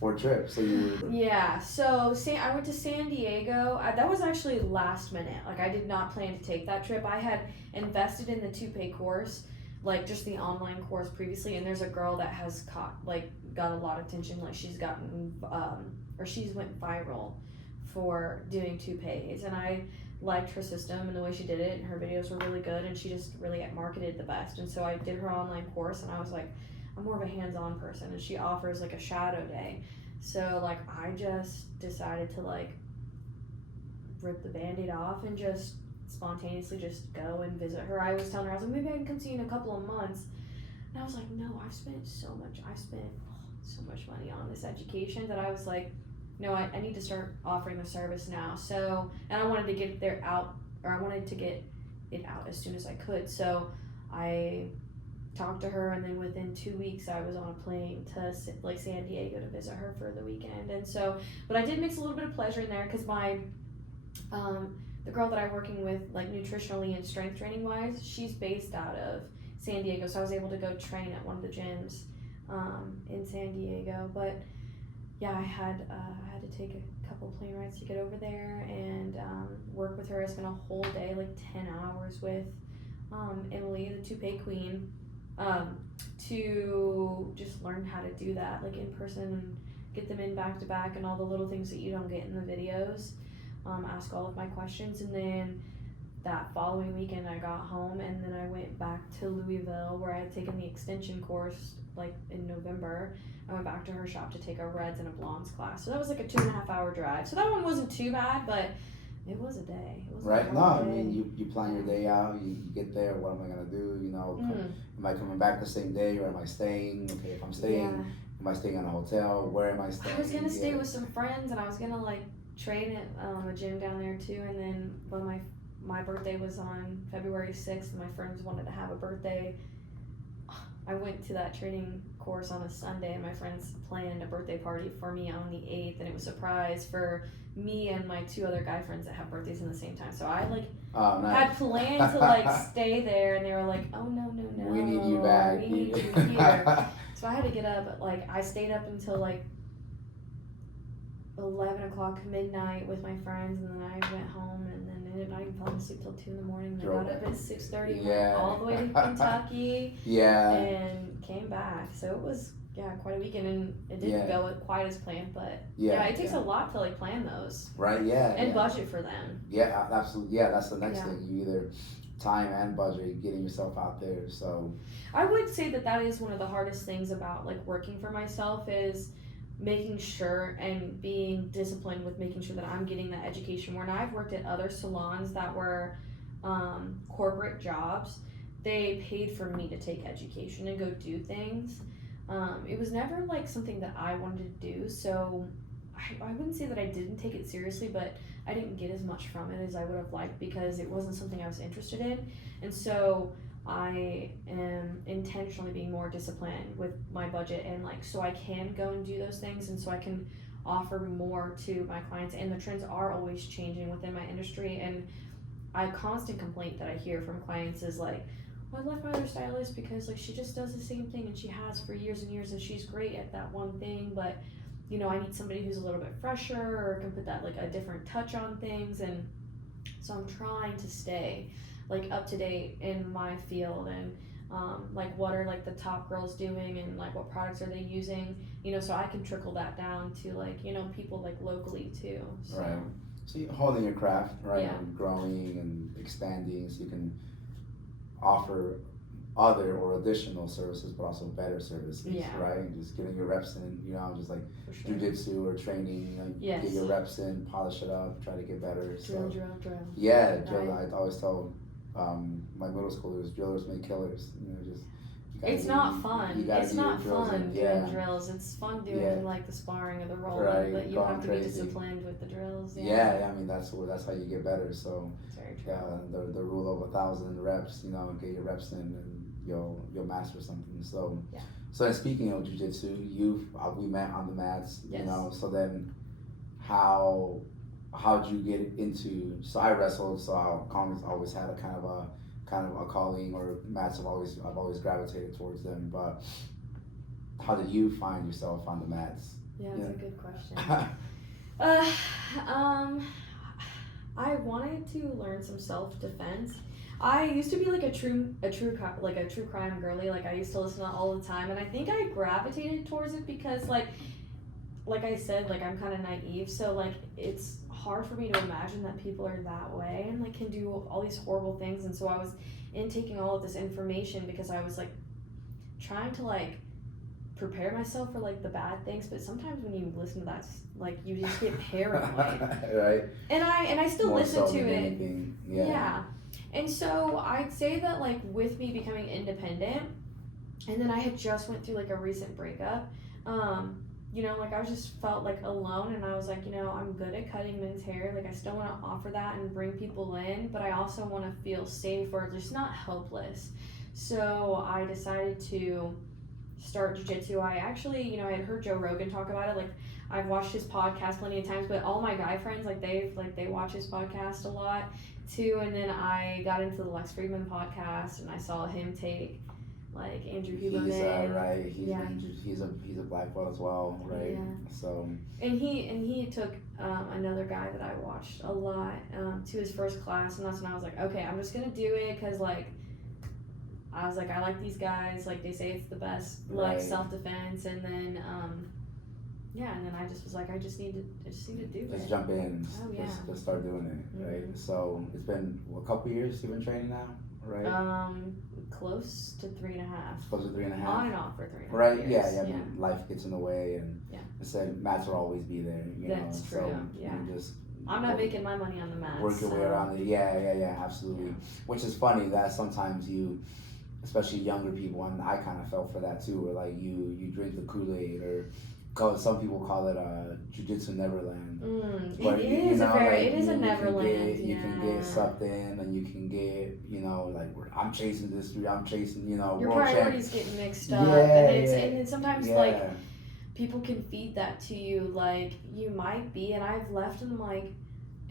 for a trip. So you. Yeah, so I went to San Diego. That was actually last minute. Like, I did not plan to take that trip. I had invested in the two-pay course, like just the online course previously, and there's a girl that has got a lot of attention. Like, she's gotten or she's went viral for doing two-pays, and I liked her system and the way she did it, and her videos were really good, and she just really marketed the best. And so I did her online course, and I was like, I'm more of a hands-on person, and she offers like a shadow day. So like I just decided to like rip the band-aid off and just spontaneously just go and visit her. I was telling her, I was like, maybe I can come see you in a couple of months. And I was like, no, I've spent so much money on this education that I was like, no, I need to start offering the service now. So, and I wanted to get it out as soon as I could. So I talked to her, and then within 2 weeks I was on a plane to like San Diego to visit her for the weekend. And so, but I did mix a little bit of pleasure in there because my the girl that I'm working with, like nutritionally and strength training wise, she's based out of San Diego, so I was able to go train at one of the gyms in San Diego. But yeah, I had to take a couple plane rides to get over there and work with her. I spent a whole day, like 10 hours with Emily, the two-pay queen, to just learn how to do that, like in person, and get them in back to back, and all the little things that you don't get in the videos. Ask all of my questions, and then that following weekend I got home, and then I went back to Louisville where I had taken the extension course like in November. I went back to her shop to take a Reds and a Blondes class. So that was like a 2.5 hour drive. So that one wasn't too bad, but it was a day. It was right? No, I mean you plan your day out. You get there. What am I gonna do? You know, am I coming back the same day, or am I staying? Okay, if I'm staying, am I staying in a hotel? Where am I staying? I was gonna stay with some friends, and I was gonna like train at a gym down there too. And then when my birthday was on February 6th, and my friends wanted to have a birthday, I went to that training course on a Sunday, and my friends planned a birthday party for me on the 8th, and it was a surprise for me and my 2 other guy friends that have birthdays in the same time. So I like had planned to like stay there, and they were like, oh no, we need you back, we need you here. So I had to get up, like I stayed up until like 11 o'clock midnight with my friends, and then I went home, and then ended up falling asleep till 2 in the morning. And I got up at 6:30, went all the way to Kentucky, and came back. So it was quite a weekend, and it didn't go quite as planned, but it takes a lot to like plan those, right? And budget for them. Yeah, absolutely. Yeah, that's the next thing. You either time and budget, getting yourself out there. So I would say that is one of the hardest things about like working for myself is making sure and being disciplined with making sure that I'm getting that education. When I've worked at other salons that were corporate jobs, they paid for me to take education and go do things. It was never like something that I wanted to do, so I wouldn't say that I didn't take it seriously, but I didn't get as much from it as I would have liked because it wasn't something I was interested in. And so I am intentionally being more disciplined with my budget, and like so I can go and do those things, and so I can offer more to my clients. And the trends are always changing within my industry, and a constant complaint that I hear from clients is like, well, I left my other stylist because like she just does the same thing and she has for years and years, and she's great at that one thing, but you know, I need somebody who's a little bit fresher or can put that like a different touch on things. And so I'm trying to stay like up to date in my field, and like what are like the top girls doing, and like what products are they using, you know, so I can trickle that down to like, you know, people like locally too. So. Right. So you're holding your craft, right, and growing and expanding, so you can offer other or additional services, but also better services, right? And just getting your reps in, you know, just like Jiu-Jitsu or training, you know, get your reps in, polish it up, try to get better. Drill. Yeah, drill. Right. I always tell my middle schoolers, drillers make killers. You know, just it's not fun. It's not fun doing drills. It's fun doing like the sparring or the rolling, but you have to be disciplined with the drills. I mean that's how you get better. So very true. The rule of 1,000 reps. You know, get your reps in, and you'll master something. So so and speaking of jiu-jitsu, we met on the mats. You know, so then how'd you get into? So I wrestled, so I've always had a kind of a calling, or mats I've always gravitated towards them. But how did you find yourself on the mats Yeah, that's a good question. uh, I wanted to learn some self-defense. I used to be like a true crime girly. Like I used to listen to that all the time, and I think I gravitated towards it because like I said, like I'm kind of naive, so like it's hard for me to imagine that people are that way and like can do all these horrible things. And so I was intaking all of this information because I was like trying to like prepare myself for like the bad things, but sometimes when you listen to that, like you just get paranoid. Right. And I still More listen so to than it. anything. Yeah. And so I'd say that like with me becoming independent, and then I had just went through like a recent breakup. You know, like I just felt like alone, and I was like, you know, I'm good at cutting men's hair. Like I still want to offer that and bring people in, but I also want to feel safe or just not helpless. So I decided to start jiu-jitsu. I actually, you know, I had heard Joe Rogan talk about it. Like I've watched his podcast plenty of times, but all my guy friends, like they watch his podcast a lot too. And then I got into the Lex Friedman podcast, and I saw him take like Andrew Huberman. He's right. He's a black belt as well, right? Yeah. So. And he took another guy that I watched a lot to his first class, and that's when I was like, okay, I'm just gonna do it because like I was like, I like these guys, like they say it's the best like Right. self-defense. And then and then I just was like, I just need to do it. Just jump in. Oh, yeah. Just start doing it, right? Mhm. So it's been a couple years you've been training now, right? Close to 3.5. Close to 3.5. On and off for 3.5 Right? years. Yeah. I mean, life gets in the way, and Yeah. I said mats will always be there. That's true, So yeah. you just I'm not making my money on the mats. work your way around it. Yeah, absolutely. Yeah. Which is funny that sometimes you, especially younger people, and I kind of felt for that too, where like you drink the Kool-Aid, or some people call it Jiu-Jitsu Neverland. But it is a Neverland. You can get sucked in, and you can get, like, I'm chasing this, I'm chasing, your world priorities get mixed up, Yeah, and then sometimes yeah. like people can feed that to you, like you might be, and I've left and I'm like,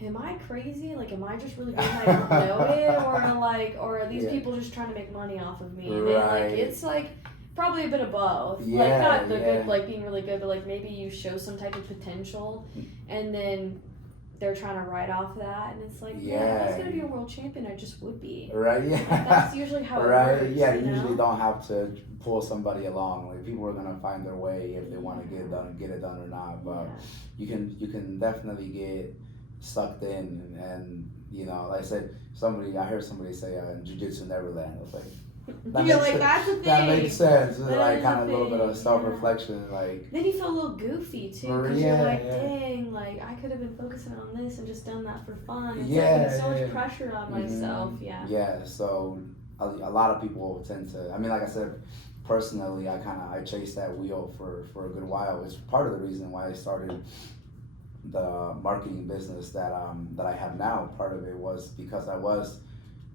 am I crazy? Like, am I just really good and I don't know it, or are these people just trying to make money off of me? And then, like it's like probably a bit of both. Yeah, like not the good, like being really good, but like maybe you show some type of potential, and then they're trying to write off that, and it's like, if I was gonna be a world champion, I just would be. Right, yeah. Like, that's usually how it right, works. yeah. You You usually know? don't have to pull somebody along. Like, people are gonna find their way if they want to get it done or not. But you can definitely get sucked in, and like I said, I heard somebody say Jiu-Jitsu Neverland. I was like, that's the thing. That makes sense. That Like is kind of the a little bit of thing, self-reflection, like. Then you feel a little goofy too, because you're like, Yeah. dang, like I could have been focusing on this and just done that for fun. It's Yeah, like putting so yeah. much pressure on myself. Yeah. Yeah. So a lot of people tend to. I mean, like I said, personally, I chased that wheel for a good while. It's part of the reason why I started the marketing business that I have now. Part of it was because I was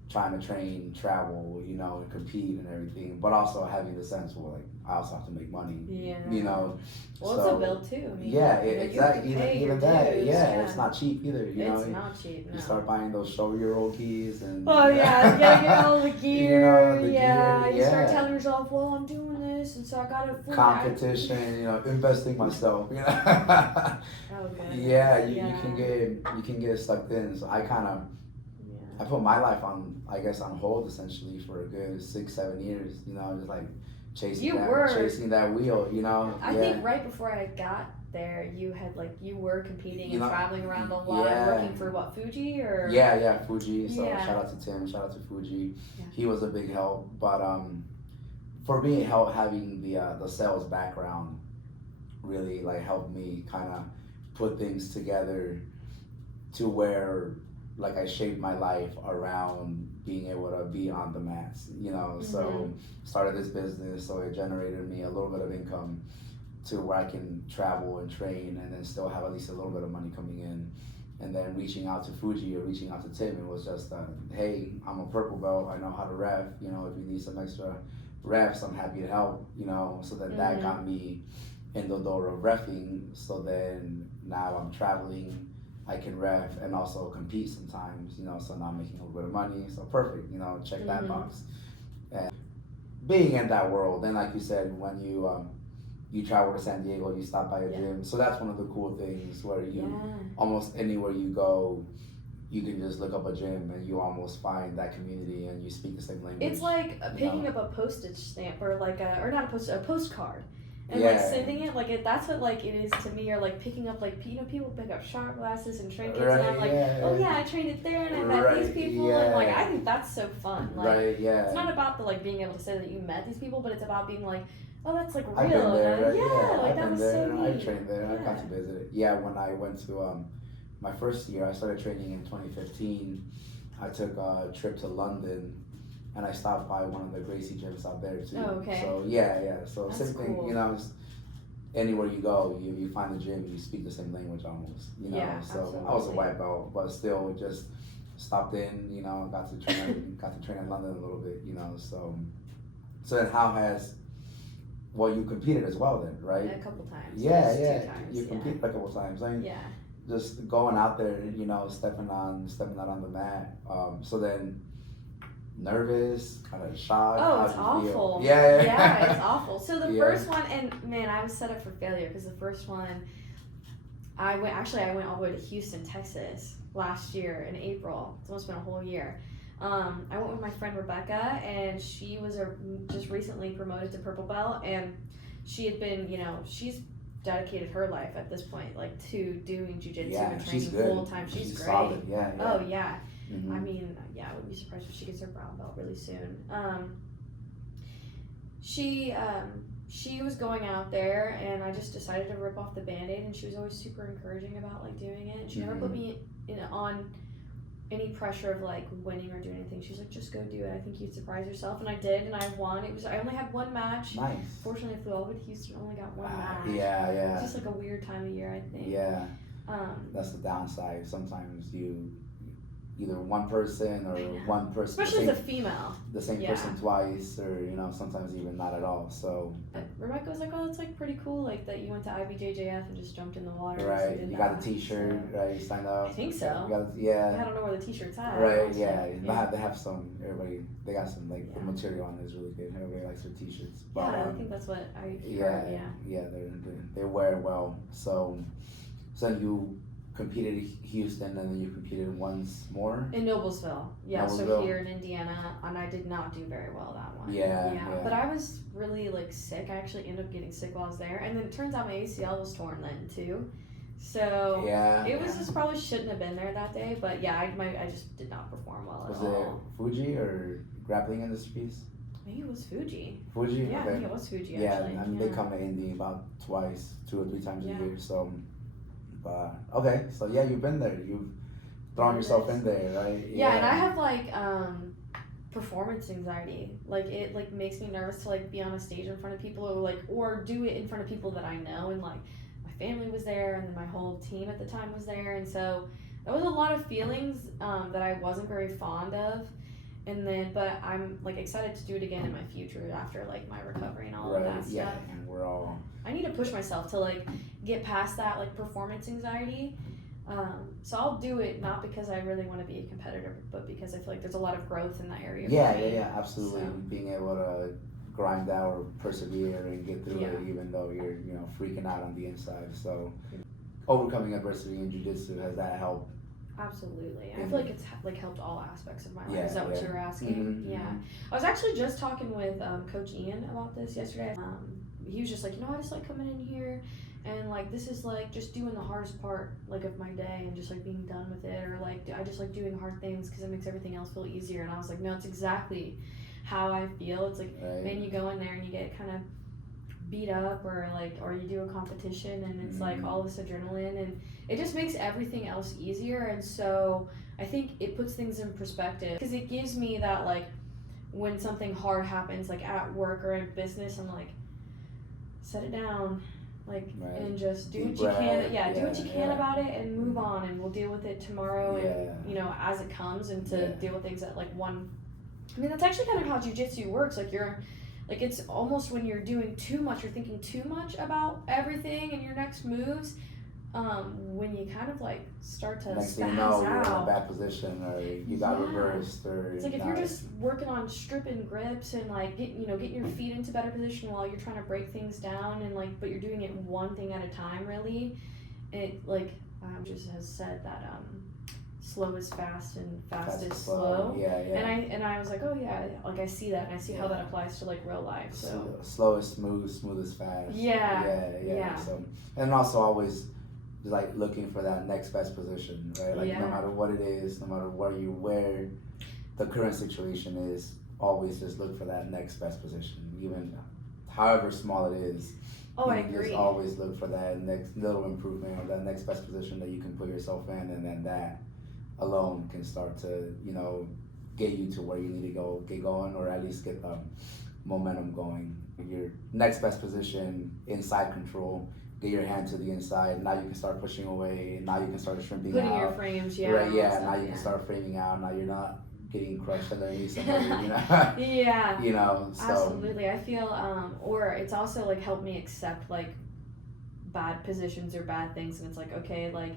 trying to train, travel, and compete and everything, but also having the sense, well, like I also have to make money. Yeah. Well, it's a bill too. I mean, exactly. Even that, dues, it's not cheap either. It's not cheap. No. You start buying those show-year-old keys, and oh yeah, you gotta get all the gear. gear, You start telling yourself, well, I'm doing this, and so I gotta competition. Investing myself. Oh good. You can get sucked in. So I put my life on hold essentially for a good 6-7 years. Just like chasing that wheel. I think right before I got there, you were competing and traveling around a lot, working for what, Fuji or? Yeah, Fuji. So shout out to Tim. Shout out to Fuji. Yeah. He was a big help, but for me, having the sales background really like helped me kind of put things together to where like I shaped my life around being able to be on the mats, so started this business, so it generated me a little bit of income to where I can travel and train and then still have at least a little bit of money coming in. And then reaching out to Fuji or reaching out to Tim, it was just, hey, I'm a purple belt, I know how to ref, if you need some extra refs, I'm happy to help, so that got me in the door of reffing. So then now I'm traveling, I can ref and also compete sometimes, so now I'm making a little bit of money. So perfect, check that box. And being in that world, then like you said, when you you travel to San Diego, you stop by a Yeah. gym. So that's one of the cool things where you Yeah. almost anywhere you go, you can just look up a gym and you almost find that community and you speak the same language. It's like you picking know? up a postage stamp or like or not a postcard. And Yeah. like sending it, like that's what like it is to me, or like picking up like people pick up shot glasses and train kids, and I'm like, oh yeah, I trained it there and I met these people, and like I think that's so fun. Like it's not about the like being able to say that you met these people, but it's about being like, oh, that's like real. I've been there, and, yeah, like I've that been was there. so neat. I trained there. I got to visit it. Yeah, when I went to my first year, I started training in 2015. I took a trip to London, and I stopped by one of the Gracie gyms out there too. Oh, okay. So yeah. So That's same thing, cool. you know. Anywhere you go, you find a gym, you speak the same language almost, you know. Yeah, so absolutely. I was a white belt, but still just stopped in, you know, got to train in London a little bit, you know. So then how has you competed as well then, right? A couple times. Yeah, Just yeah. 2 times. You competed a couple times. I mean, Yeah. just going out there, you know, stepping out on the mat. So then nervous, kind of shy. Oh, it's awful. Yeah. Yeah, it's awful. So the Yeah. first one, and man, I was set up for failure because the first one, I went all the way to Houston, Texas last year in April. It's almost been a whole year. I went with my friend Rebecca, and she was just recently promoted to purple belt, and she had been, you know, she's dedicated her life at this point, like to doing jiu-jitsu and training full time. She's great. Solid. Yeah. Oh yeah. Mm-hmm. I mean, yeah, I wouldn't be surprised if she gets her brown belt really soon. She was going out there, and I just decided to rip off the Band-Aid, and she was always super encouraging about like doing it. And she never put me on any pressure of like winning or doing anything. She's like, just go do it. I think you'd surprise yourself, and I did, and I won. I only had one match. Nice. Fortunately, I flew over to Houston, only got one match. Yeah. It's just like a weird time of year, I think. Yeah. That's the downside. Sometimes either one person or one person, especially as a female, the same person twice, or you know, sometimes even not at all. So Rebecca was like, oh, that's like pretty cool, like that you went to IBJJF and just jumped in the water. Right, you got a T-shirt, right? You signed up. I think so. Yeah. I don't know where the T-shirt's at. Right, yeah. They have some. They got some like the material on it is really good. Everybody likes their T-shirts. But, I think that's what I heard. Yeah. They wear it well. So you competed in Houston, and then you competed once more in Noblesville. So here in Indiana, and I did not do very well that one. Yeah. But I was really like sick. I actually ended up getting sick while I was there, and then it turns out my ACL was torn then too. So it was just probably shouldn't have been there that day. But yeah, I just did not perform well at all. Was it Fuji or Grappling Industries? Maybe it was Fuji. Fuji? Yeah, okay. I think it was Fuji actually. Yeah, I mean they come to Indy about 2 or 3 times a year. So. Okay, so yeah, you've been there. You've thrown yourself in there, right? Yeah, and I have like performance anxiety. Like it like makes me nervous to like be on a stage in front of people, or do it in front of people that I know, and like my family was there, and then my whole team at the time was there, and so there was a lot of feelings that I wasn't very fond of. And then, but I'm like excited to do it again in my future after like my recovery and all of that stuff. Yeah, and we're all. I need to push myself to like get past that like performance anxiety. So I'll do it not because I really want to be a competitor, but because I feel like there's a lot of growth in that area. Yeah, absolutely. So. Being able to grind out or persevere and get through it, even though you're freaking out on the inside. So overcoming adversity in jiu-jitsu, has that helped? Absolutely. I feel like it's like helped all aspects of my life. Is that what you were asking? Mm-hmm. Yeah. I was actually just talking with Coach Ian about this yesterday. He was just like, I just like coming in here and like this is like just doing the hardest part like of my day and just like being done with it, or like I just like doing hard things because it makes everything else feel easier. And I was like, no, it's exactly how I feel. It's like, man, you go in there and you get kind of beat up, or you do a competition and it's like all this adrenaline, and it just makes everything else easier. And so I think it puts things in perspective, because it gives me that like when something hard happens like at work or in business, I'm like, set it down, like and just do what you can. Do what you can about it and move on, and we'll deal with it tomorrow and as it comes, and to deal with things at like one. I mean, that's actually kind of how jiu-jitsu works. Like it's almost when you're doing too much or thinking too much about everything and your next moves, when you kind of like start to Next thing spaz you know, you're in a out. bad position, or you got Yeah. reversed, or It's like if you're just working on stripping grips and like getting your feet into better position while you're trying to break things down and like, but you're doing it one thing at a time. Really, it like just has said that slow is fast and fast is slow. Yeah, yeah. And I was like, oh yeah, like I see that and I see how that applies to like real life. So slow is smooth, smooth is fast. Yeah. So, and also always like looking for that next best position, right? Like no matter what it is, no matter where the current situation is, always just look for that next best position, even however small it is. Oh, I agree. Just always look for that next little improvement or that next best position that you can put yourself in, and then that alone can start to, get you to where you need to get going, or at least get the momentum going. Your next best position, inside control, get your hand to the inside. Now you can start pushing away. Now you can start shrimping Putting out. Your frames, Right, yeah. Stuff, now you can start framing out. Now you're not getting crushed underneath somebody, Yeah. So. Absolutely. I feel, or it's also like helped me accept like bad positions or bad things, and it's like, okay, like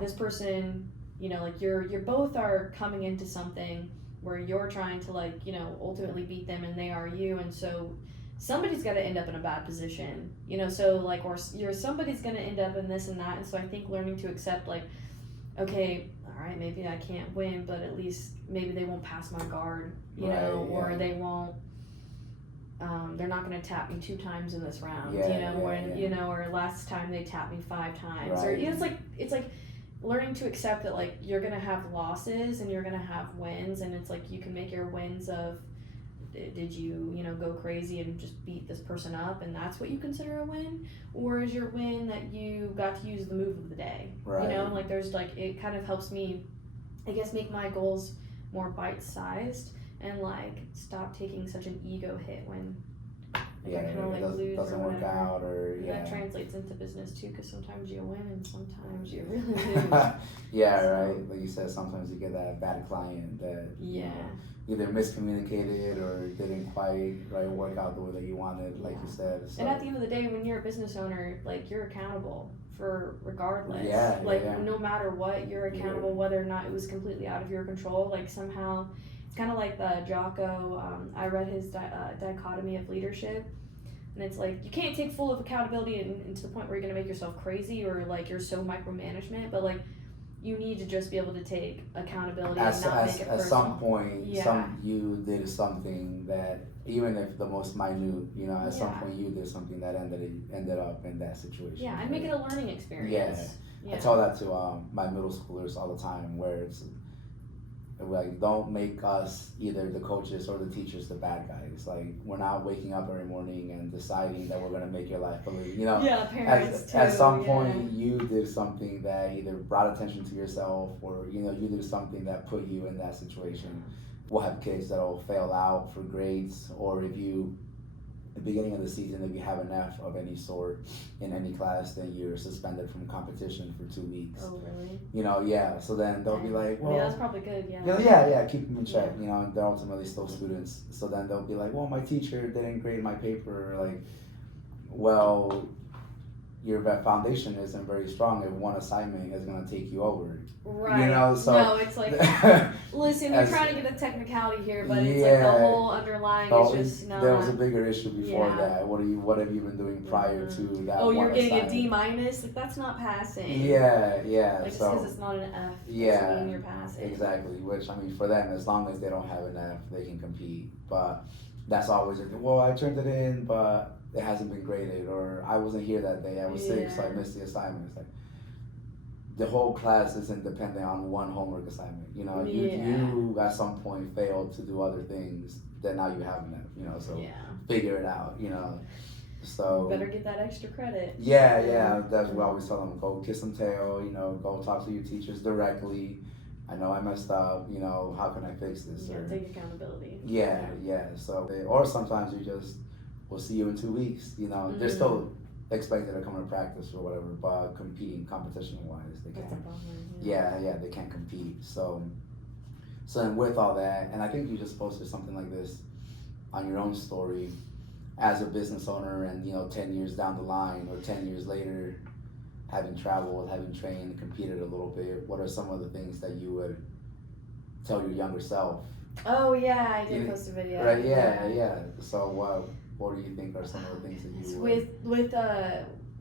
this person, like you're both are coming into something where you're trying to like, ultimately beat them and they are you, and so somebody's got to end up in a bad position, so like, or somebody's going to end up in this and that, and so I think learning to accept like, okay, all right, maybe I can't win, but at least maybe they won't pass my guard, or they won't, they're not going to tap me 2 times in this round, or last time they tapped me 5 times, or it's like learning to accept that like you're going to have losses and you're going to have wins, and it's like you can make your wins of, did you go crazy and just beat this person up and that's what you consider a win, or is your win that you got to use the move of the day, and like there's like, it kind of helps me, I guess, make my goals more bite-sized and like stop taking such an ego hit when I kind of like lose doesn't or work out, or that translates into business too, because sometimes you win and sometimes you really lose. Right. Like you said, sometimes you get that bad client that either miscommunicated or didn't quite work out the way that you wanted, like you said. So. And at the end of the day, when you're a business owner, like you're accountable for regardless. No matter what, you're accountable, whether or not it was completely out of your control. Like somehow, it's kind of like the Jocko. I read his dichotomy of leadership, and it's like you can't take full of accountability and to the point where you're gonna make yourself crazy or like you're so micromanagement, but like you need to just be able to take accountability and not make it personal. At some point, you did something that, even if the most minute, at some point you did something that ended up in that situation. Yeah, and make it a learning experience. I tell that to my middle schoolers all the time, where it's like, don't make us, either the coaches or the teachers, the bad guys. Like, we're not waking up every morning and deciding that we're going to make your life believe, parents too. At some point you did something that either brought attention to yourself, or you did something that put you in that situation. We'll have kids that'll fail out for grades, or if you, at the beginning of the season, if you have an F of any sort in any class, then you're suspended from competition for 2 weeks. Oh, really? So then they'll be like, well, that's probably good. Keep them in check. They're ultimately still students. So then they'll be like, well, my teacher didn't grade my paper. Like, well, your foundation isn't very strong if one assignment is going to take you over. Right. So no, it's like, listen, you're trying to get a technicality here, but it's like the whole underlying is just not. There was a bigger issue before that. What have you been doing prior to that? Oh, you're getting a D-? Like, that's not passing. Yeah. Like, just because it's not an F doesn't mean you're passing. Exactly. Which, I mean, for them, as long as they don't have an F, they can compete. But that's always well, I turned it in, but it hasn't been graded, or I wasn't here that day, I was sick, so I missed the assignment. It's like, the whole class isn't dependent on one homework assignment. You at some point failed to do other things that now you have enough, so figure it out, So better get that extra credit. That's what I always tell them. Go kiss some tail, go talk to your teachers directly. I know I messed up, how can I fix this? Take accountability. So, or sometimes you just, we'll see you in 2 weeks, they're still expected to come to practice or whatever, but competing competition-wise, they can't. They can't compete. So then with all that, and I think you just posted something like this on your own story, as a business owner, and 10 years down the line or 10 years later, having traveled, having trained, competed a little bit, what are some of the things that you would tell your younger self? Oh yeah, I did post a video. Right, yeah. So what do you think are some of the things that you would...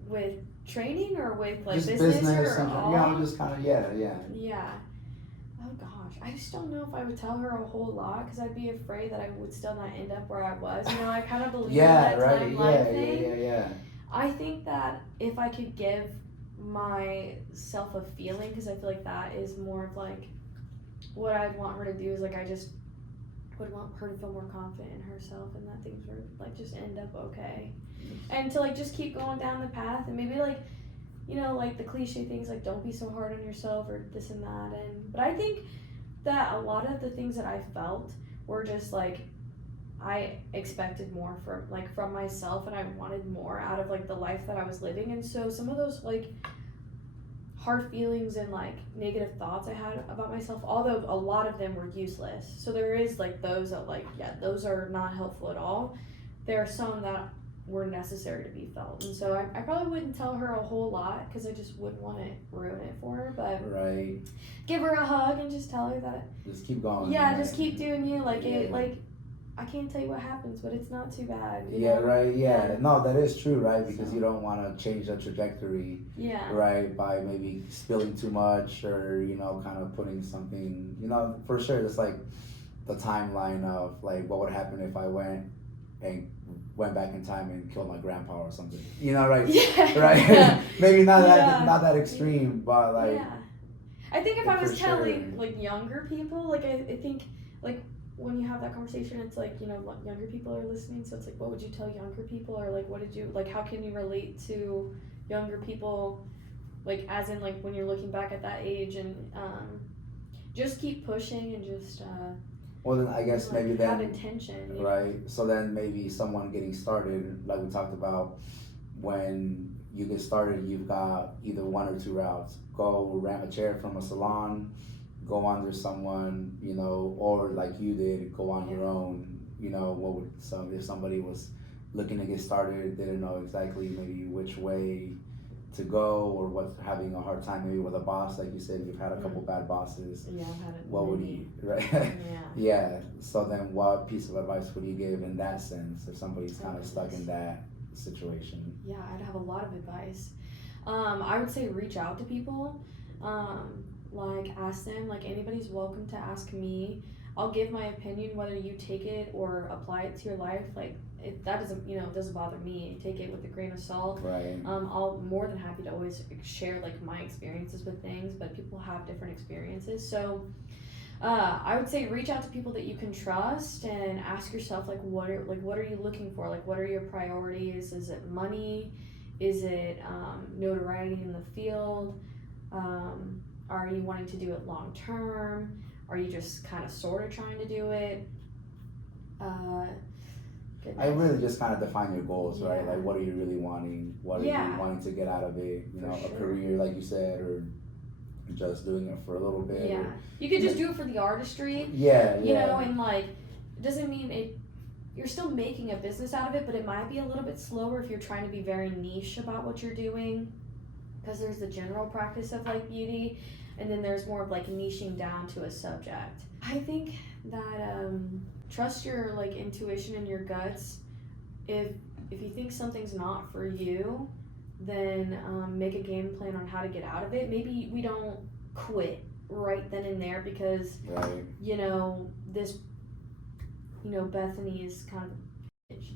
With training or with like just business or all? all? Yeah, just kind of, yeah. Yeah. Oh gosh, I just don't know if I would tell her a whole lot because I'd be afraid that I would still not end up where I was. You know, I kind of believe in that timeline thing. Yeah. I think that if I could give myself a feeling, because I feel like that is more of like what I'd want her to do is like I just would want her to feel more confident in herself and that things would like just end up okay, and to like just keep going down the path and maybe like, you know, like the cliche things like don't be so hard on yourself or this and that. And but I think that a lot of the things that I felt were just like I expected more from myself and I wanted more out of like the life that I was living. And so some of those like hard feelings and like negative thoughts I had about myself, although a lot of them were useless. So there is like those that like, yeah, those are not helpful at all. There are some that were necessary to be felt. And so I probably wouldn't tell her a whole lot because I just wouldn't want to ruin it for her. But right, give her a hug and just tell her that just keep going. Yeah, right? Just keep doing you. Like it like I can't tell you what happens, but it's not too bad. You know? Right, yeah. No, that is true, right? Because you don't want to change the trajectory, right, by maybe spilling too much or, you know, kind of putting something, you know, for sure. It's like the timeline of like what would happen if I went back in time and killed my grandpa or something, you know, right? Right. Maybe not that extreme, but like. Yeah. I think if I was telling like younger people, like I think like when you have that conversation, it's like, you know, younger people are listening, so it's like, what would you tell younger people, or like, what did you like? How can you relate to younger people, like as in like when you're looking back at that age, and just keep pushing and just. Well, then I guess like maybe then have intention, right? So then maybe someone getting started, like we talked about, when you get started, you've got either one or two routes: go rent a chair from a salon, go under someone, you know, or like you did, go on your own. You know, what would if somebody was looking to get started, didn't know exactly maybe which way to go, or what's having a hard time maybe with a boss, like you said, you've had a couple bad bosses. Yeah, I've had it. What would you, right? Yeah. So then, what piece of advice would you give in that sense if somebody's kind of stuck in that situation? Yeah, I'd have a lot of advice. I would say reach out to people. Like ask them, like anybody's welcome to ask me. I'll give my opinion whether you take it or apply it to your life. Like that doesn't, you know, it doesn't bother me. Take it with a grain of salt. Right. I'll more than happy to always share like my experiences with things, but people have different experiences. So I would say reach out to people that you can trust and ask yourself what are you looking for? Like what are your priorities? Is it money? Is it notoriety in the field? Are you wanting to do it long term? Are you just kind of sort of trying to do it? I really just kind of define your goals, right? Like what are you really wanting? What are you wanting to get out of it? You know, a career, like you said, or just doing it for a little bit. Yeah, you could just do it for the artistry. Yeah. You know, and like, it doesn't mean it. You're still making a business out of it, but it might be a little bit slower if you're trying to be very niche about what you're doing. Because there's the general practice of like beauty, and then there's more of like niching down to a subject. I think that trust your like intuition and your guts. If you think something's not for you, then make a game plan on how to get out of it. Maybe we don't quit right then and there because you know this, you know, Bethany is kind of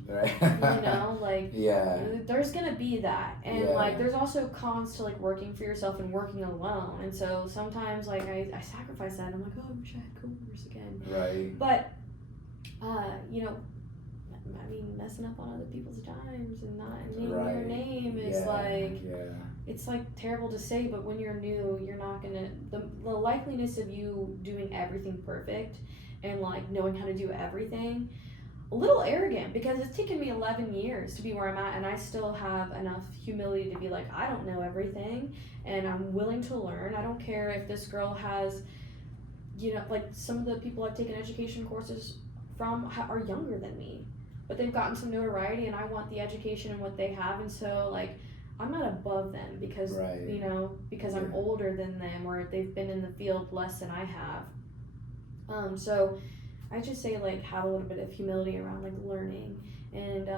right. You know, like there's gonna be that, and like there's also cons to like working for yourself and working alone. And so sometimes like I sacrifice that. I'm like, oh, I wish I had coworkers again. Right. But you know, I mean, messing up on other people's dimes and not naming your name is it's like terrible to say, but when you're new, you're not gonna the likeliness of you doing everything perfect and like knowing how to do everything, a little arrogant, because it's taken me 11 years to be where I'm at, and I still have enough humility to be like, I don't know everything, and I'm willing to learn. I don't care if this girl has, you know, like some of the people I've taken education courses from are younger than me, but they've gotten some notoriety, and I want the education and what they have. And so like I'm not above them because Right. because I'm older than them or they've been in the field less than I have. So I just say like have a little bit of humility around like learning and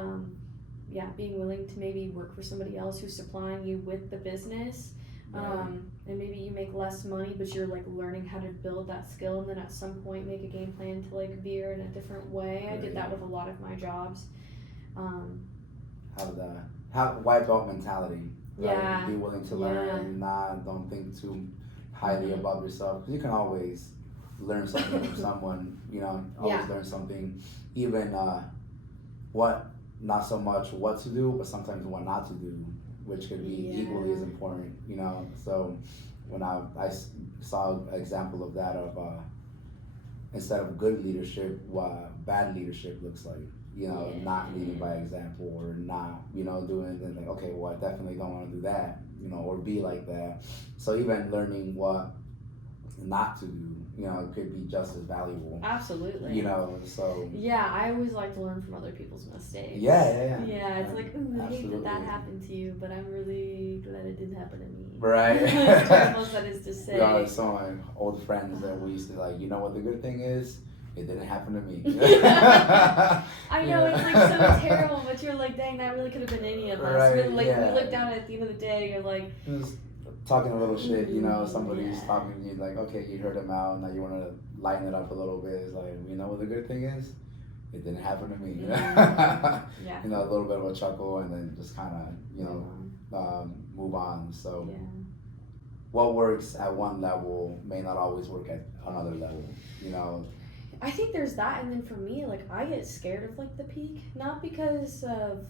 being willing to maybe work for somebody else who's supplying you with the business. Right. And maybe you make less money, but you're like learning how to build that skill, and then at some point make a game plan to like veer in a different way. I did that with a lot of my jobs. Have white belt mentality. Right? Yeah. Be willing to learn. Don't think too highly above yourself, because you can always learn something from someone. Always learn something. Even what not so much what to do, but sometimes what not to do, which could be equally as important. So when I saw an example of that of instead of good leadership, what bad leadership looks like. Not leading by example or not, doing anything like, okay, well, I definitely don't want to do that, or be like that. So even learning what not to do, it could be just as valuable. Absolutely. So. Yeah, I always like to learn from other people's mistakes. Yeah. Yeah, it's like, I hate that happened to you, but I'm really glad it didn't happen to me. Right. As terrible as that is to say. We always some of my old friends that we used to like, what the good thing is? It didn't happen to me. I know, it's like so terrible, but you're like, dang, that really could have been any of us. Right, Really, like, we look down at the end of the day, you're like, just talking a little shit, somebody's talking to you, like, okay, you heard them out, now you want to lighten it up a little bit. It's like, what the good thing is? It didn't happen to me. Yeah. A little bit of a chuckle, and then just kind of, move on. So, what works at one level may not always work at another level, I think there's that, and then for me, like, I get scared of like the peak, not because of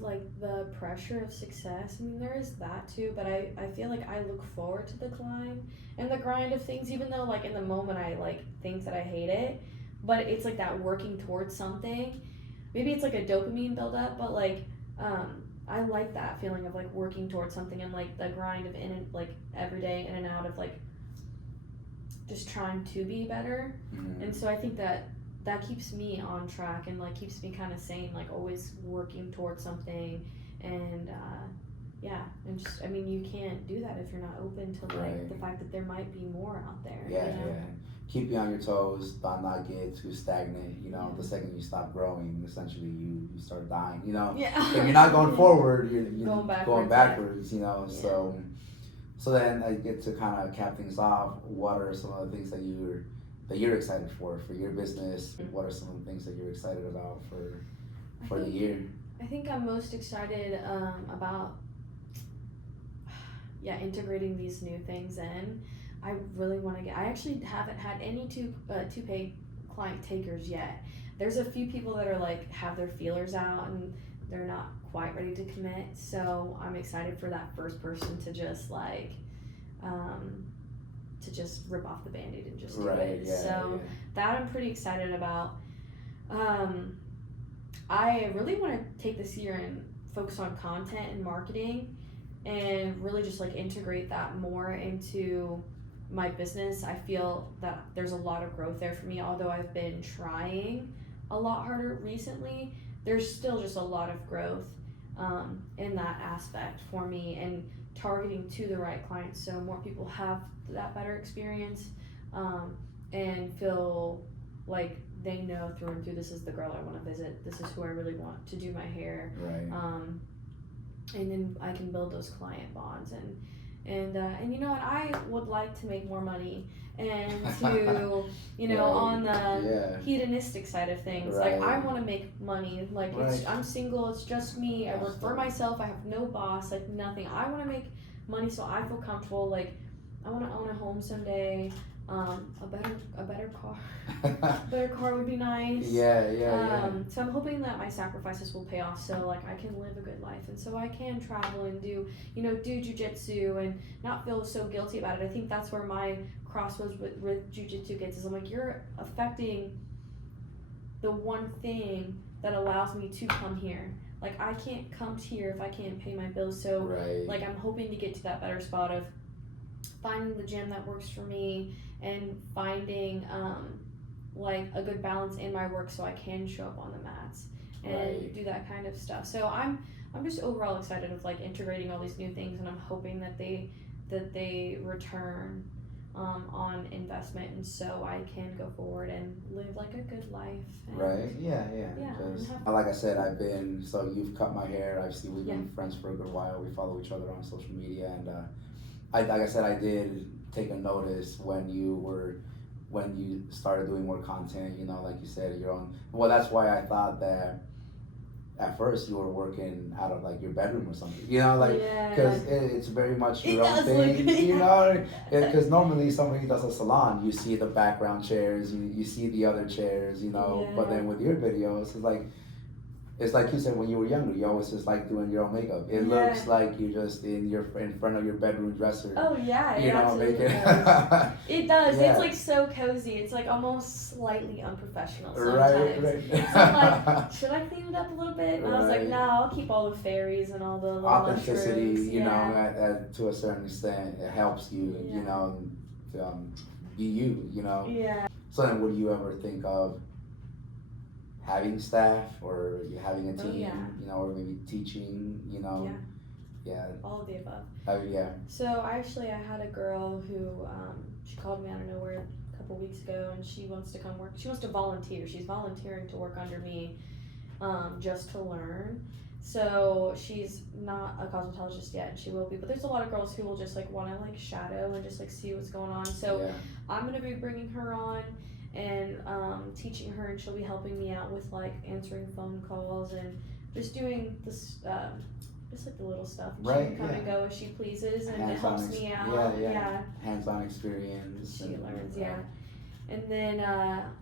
like the pressure of success. I mean, there is that too, but I feel like I look forward to the climb and the grind of things, even though like in the moment I like think that I hate it, but it's like that working towards something. Maybe it's like a dopamine buildup, but like I like that feeling of like working towards something and like the grind of in and like every day in and out of like just trying to be better. And so I think that keeps me on track and like keeps me kind of sane, like always working towards something. And and just, I mean, you can't do that if you're not open to like the fact that there might be more out there. Yeah. Keep you on your toes, not get too stagnant. The second you stop growing, essentially you start dying. If you're not going forward, you're going backwards. So then I get to kind of cap things off. What are some of the things that you're excited for your business? What are some of the things that you're excited about for the year? I think I'm most excited about integrating these new things in. I really want to I actually haven't had any two paid client takers yet. There's a few people that are like have their feelers out and they're not quite ready to commit. So I'm excited for that first person to just like rip off the Band-Aid and just do it. That I'm pretty excited about. I really want to take this year and focus on content and marketing and really just like integrate that more into my business. I feel that there's a lot of growth there for me, although I've been trying a lot harder recently. There's still just a lot of growth in that aspect for me, and targeting to the right clients so more people have that better experience and feel like they know through and through, this is the girl I want to visit, this is who I really want to do my hair. And then I can build those client bonds and you know what, I would like to make more money and to on the hedonistic side of things, like I want to make money, like I'm single, it's just me, I work for myself, I have no boss, like nothing. I want to make money so I feel comfortable, like I want to own a home someday, a better car. Better car would be nice. So I'm hoping that my sacrifices will pay off, so like I can live a good life, and so I can travel and do Jiu-Jitsu and not feel so guilty about it. I think that's where my crossroads with Jiu-Jitsu gets, is I'm like, you're affecting the one thing that allows me to come here. Like I can't come here if I can't pay my bills. So like I'm hoping to get to that better spot of finding the gym that works for me and finding like a good balance in my work so I can show up on the mats and do that kind of stuff. So I'm just overall excited with like integrating all these new things, and I'm hoping that they return on investment, and so I can go forward and live like a good life. And Yeah. Because, like I said, so you've cut my hair. We've been friends for a good while. We follow each other on social media, and like I said, I did take a notice when you started doing more content. Like you said, your own. Well, that's why I thought that at first you were working out of like your bedroom or something, because it's very much your own thing, because normally somebody does a salon, you see the background chairs, you see the other chairs, but then with your videos, it's like you said, when you were younger, you always just like doing your own makeup. It looks like you're just in front of your bedroom dresser. Oh yeah, it absolutely does. It does. It's like so cozy. It's like almost slightly unprofessional sometimes. Right. So I'm like, should I clean it up a little bit? And I was like, no, I'll keep all the fairies and all the little authenticity. mushrooms. To a certain extent, it helps you. To be you. Yeah. So then, would you ever think of having staff or having a team, or maybe teaching, all of the above. So I had a girl who she called me out of nowhere a couple weeks ago, and she wants to come work. She wants to volunteer. She's volunteering to work under me, just to learn. So she's not a cosmetologist yet, and she will be. But there's a lot of girls who will just like want to like shadow and just like see what's going on. So I'm gonna be bringing her on and teaching her, and she'll be helping me out with like answering phone calls and just doing this, just like the little stuff. She can come and go as she pleases, and it helps me out. Hands-on experience. She learns, And then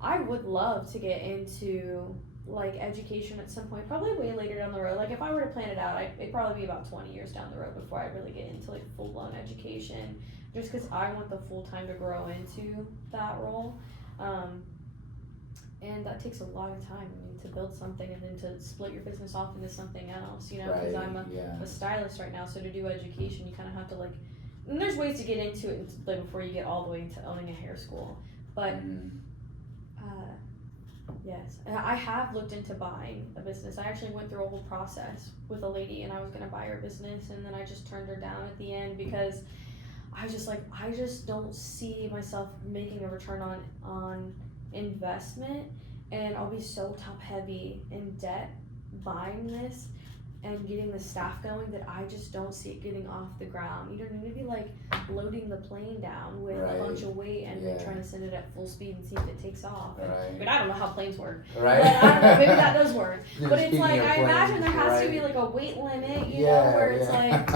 I would love to get into like education at some point, probably way later down the road. Like if I were to plan it out, it'd probably be about 20 years down the road before I really get into like full-blown education, just because I want the full time to grow into that role. And that takes a lot of time, to build something and then to split your business off into something else, because I'm a stylist right now, so to do education, you kind of have to and there's ways to get into it before you get all the way into owning a hair school, but yes, I have looked into buying a business. I actually went through a whole process with a lady, and I was going to buy her business, and then I just turned her down at the end because I just don't see myself making a return on investment, and I'll be so top heavy in debt buying this and getting the staff going that I just don't see it getting off the ground. You don't need to be like loading the plane down with a bunch of weight and then trying to send it at full speed and see if it takes off. But I don't know how planes work. But I don't know, maybe that does work. But it's like, I imagine there has to be like a weight limit, where it's like,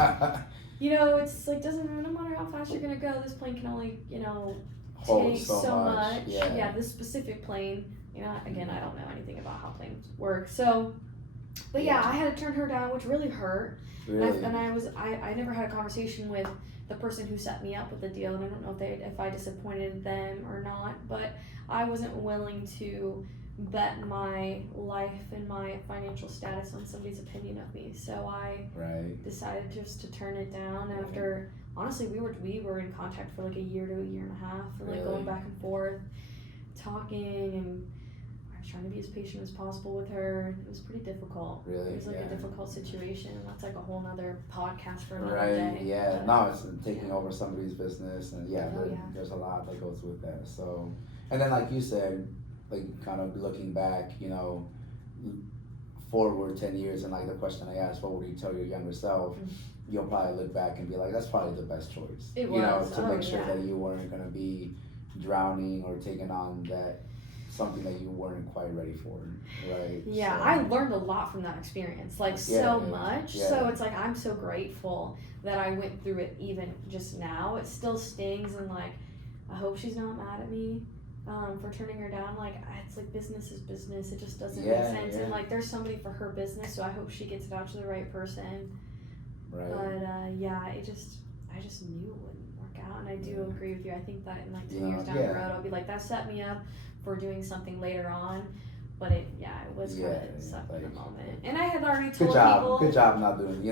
it's like, no matter how fast you're gonna go, this plane can only, take so much. This specific plane, again, I don't know anything about how planes work. So, but I had to turn her down, which really hurt. Really? I never had a conversation with the person who set me up with the deal, and I don't know if I disappointed them or not, but I wasn't willing to bet my life and my financial status on somebody's opinion of me. So I decided just to turn it down after, honestly, we were in contact for like a year to a year and a half, and like going back and forth, talking, and I was trying to be as patient as possible with her. It was pretty difficult. It was like a difficult situation, and that's like a whole nother podcast for another day. No, it's taking over somebody's business, and there's a lot that goes with that. So, and then like you said, like kind of looking back, forward 10 years, and like the question I asked, what would you tell your younger self? You'll probably look back and be like, that's probably the best choice. It was. To make sure that you weren't going to be drowning or taking on something that you weren't quite ready for, right? Yeah, so I learned a lot from that experience, like so much. So it's like, I'm so grateful that I went through it even just now. It still stings, and like, I hope she's not mad at me for turning her down. Like, it's like business is business. It just doesn't make sense. And like, there's somebody for her business, so I hope she gets it out to the right person. Right. But I just knew it wouldn't work out, and I do agree with you. I think that in like 2 years down the road, I'll be like, that set me up for doing something later on. But it was kind of sucked in the moment, and I had already told people. Good job not doing.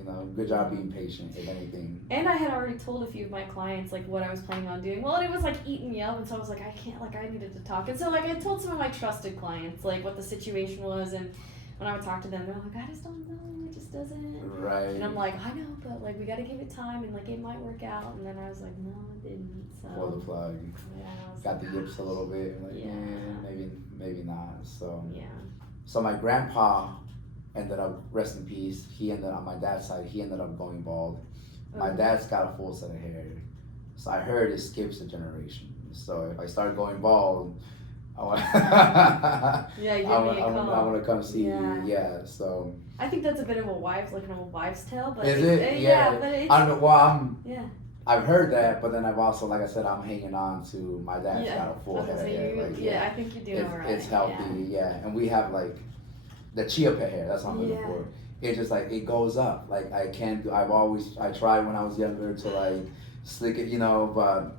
you know, good job being patient, if anything. And I had already told a few of my clients like what I was planning on doing. Well, and it was like eating me up, and so I was like, I can't, like I needed to talk. And so like I told some of my trusted clients like what the situation was, and when I would talk to them, they're like, I just don't know, it just doesn't. Right. And I'm like, I know, but like we got to give it time, and like it might work out. And then I was like, no, it didn't. So Pull the plug. yeah, I was Got like, the yips a little bit. Like, Yeah. maybe not. So yeah. So my grandpa ended up, rest in peace, he ended up, on my dad's side, he ended up going bald. My dad's got a full set of hair. So I heard it skips a generation. So if I start going bald, I want Yeah, give me a call. I want to come see Yeah. you. Yeah, so. I think that's a bit of a wives, like an old wives' tale, but Is it? Yeah, but it's I'm, yeah. I've heard that, but then I've also, like I said, I'm hanging on to my dad's Yeah. got a full head of So hair. you, Like, yeah, I think you're doing alright. It's healthy, yeah. And we have like the chia pet hair. That's what I'm looking Yeah. for. It just like it goes up. Like I can't do. I tried when I was younger to like slick it, you know, but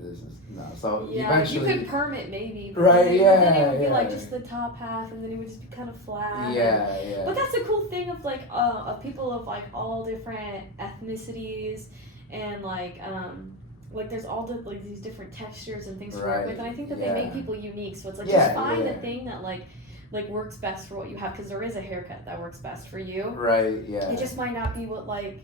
this is no. So Yeah, eventually, you could perm it maybe. But Right, then, yeah, Then it would be yeah. like just the top half, and then it would just be kind of flat. yeah. But that's the cool thing of like of people of like all different ethnicities, and like there's all the like these different textures and things to work with, and I think that they make people unique. So it's like just find the thing that like works best for what you have, because there is a haircut that works best for you. Right. Yeah. It just might not be what like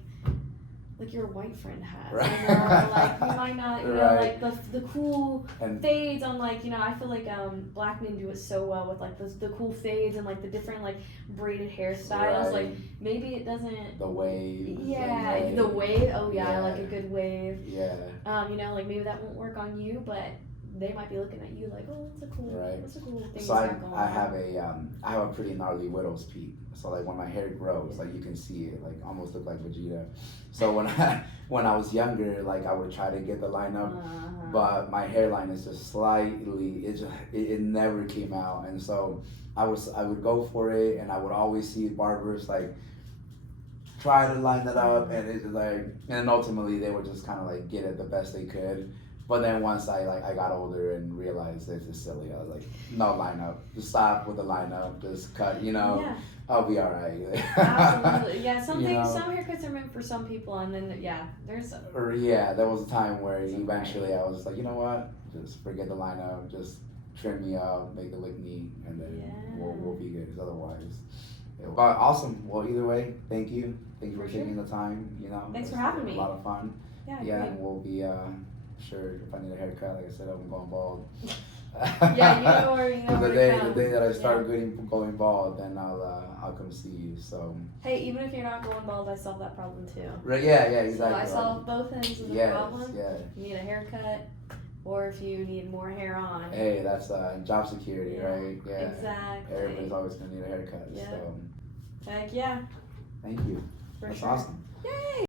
your white friend has. Right. You know? Like you might not, you know, Right. like the cool And- fades on like, you know, I feel like black men do it so well with like the cool fades and like the different like braided hairstyles. Right. Like maybe it doesn't. The wave. Yeah, the wave. Oh yeah, I Yeah. like a good wave. Yeah. You know, like maybe that won't work on you, but they might be looking at you like, oh, that's a cool, Right. that's a cool thing. So I have a pretty gnarly widow's peak. So like when my hair grows, like you can see it, like almost look like Vegeta. So when I was younger, like I would try to get the line up, but my hairline is just slightly. It never came out, and so I would go for it, and I would always see barbers like try to line it up, and it's like, and ultimately they would just kind of like get it the best they could. But then once I got older and realized this is silly, I was like, no lineup. Just stop with the lineup. Just cut. You know, Yeah. I'll be all right. Absolutely. Yeah. Some You things, know? some haircuts are meant for some people, and then there's. Or yeah, there was a time where eventually I was just like, you know what? Just forget the lineup. Just trim me up, make it look neat, and then we'll be good. 'Cause otherwise. But awesome. Well, either way, thank you. Thank you for taking the time. You know, Thanks for having me. A lot of fun. Yeah. Yeah, Great. and we'll be sure if I need a haircut. Like I said, I'm going bald. Yeah, you know where you know the where to day come. that I start going bald, then I'll come see you. So. Hey, even if you're not going bald, I solve that problem too. Right. Yeah. Exactly. So I solve both ends of the problem. Yeah. You need a haircut, or if you need more hair on. Hey, that's job security, right? Yeah. Exactly. Everybody's always gonna need a haircut. Yeah. So. Heck yeah. Thank you. For That's sure. awesome. Yay!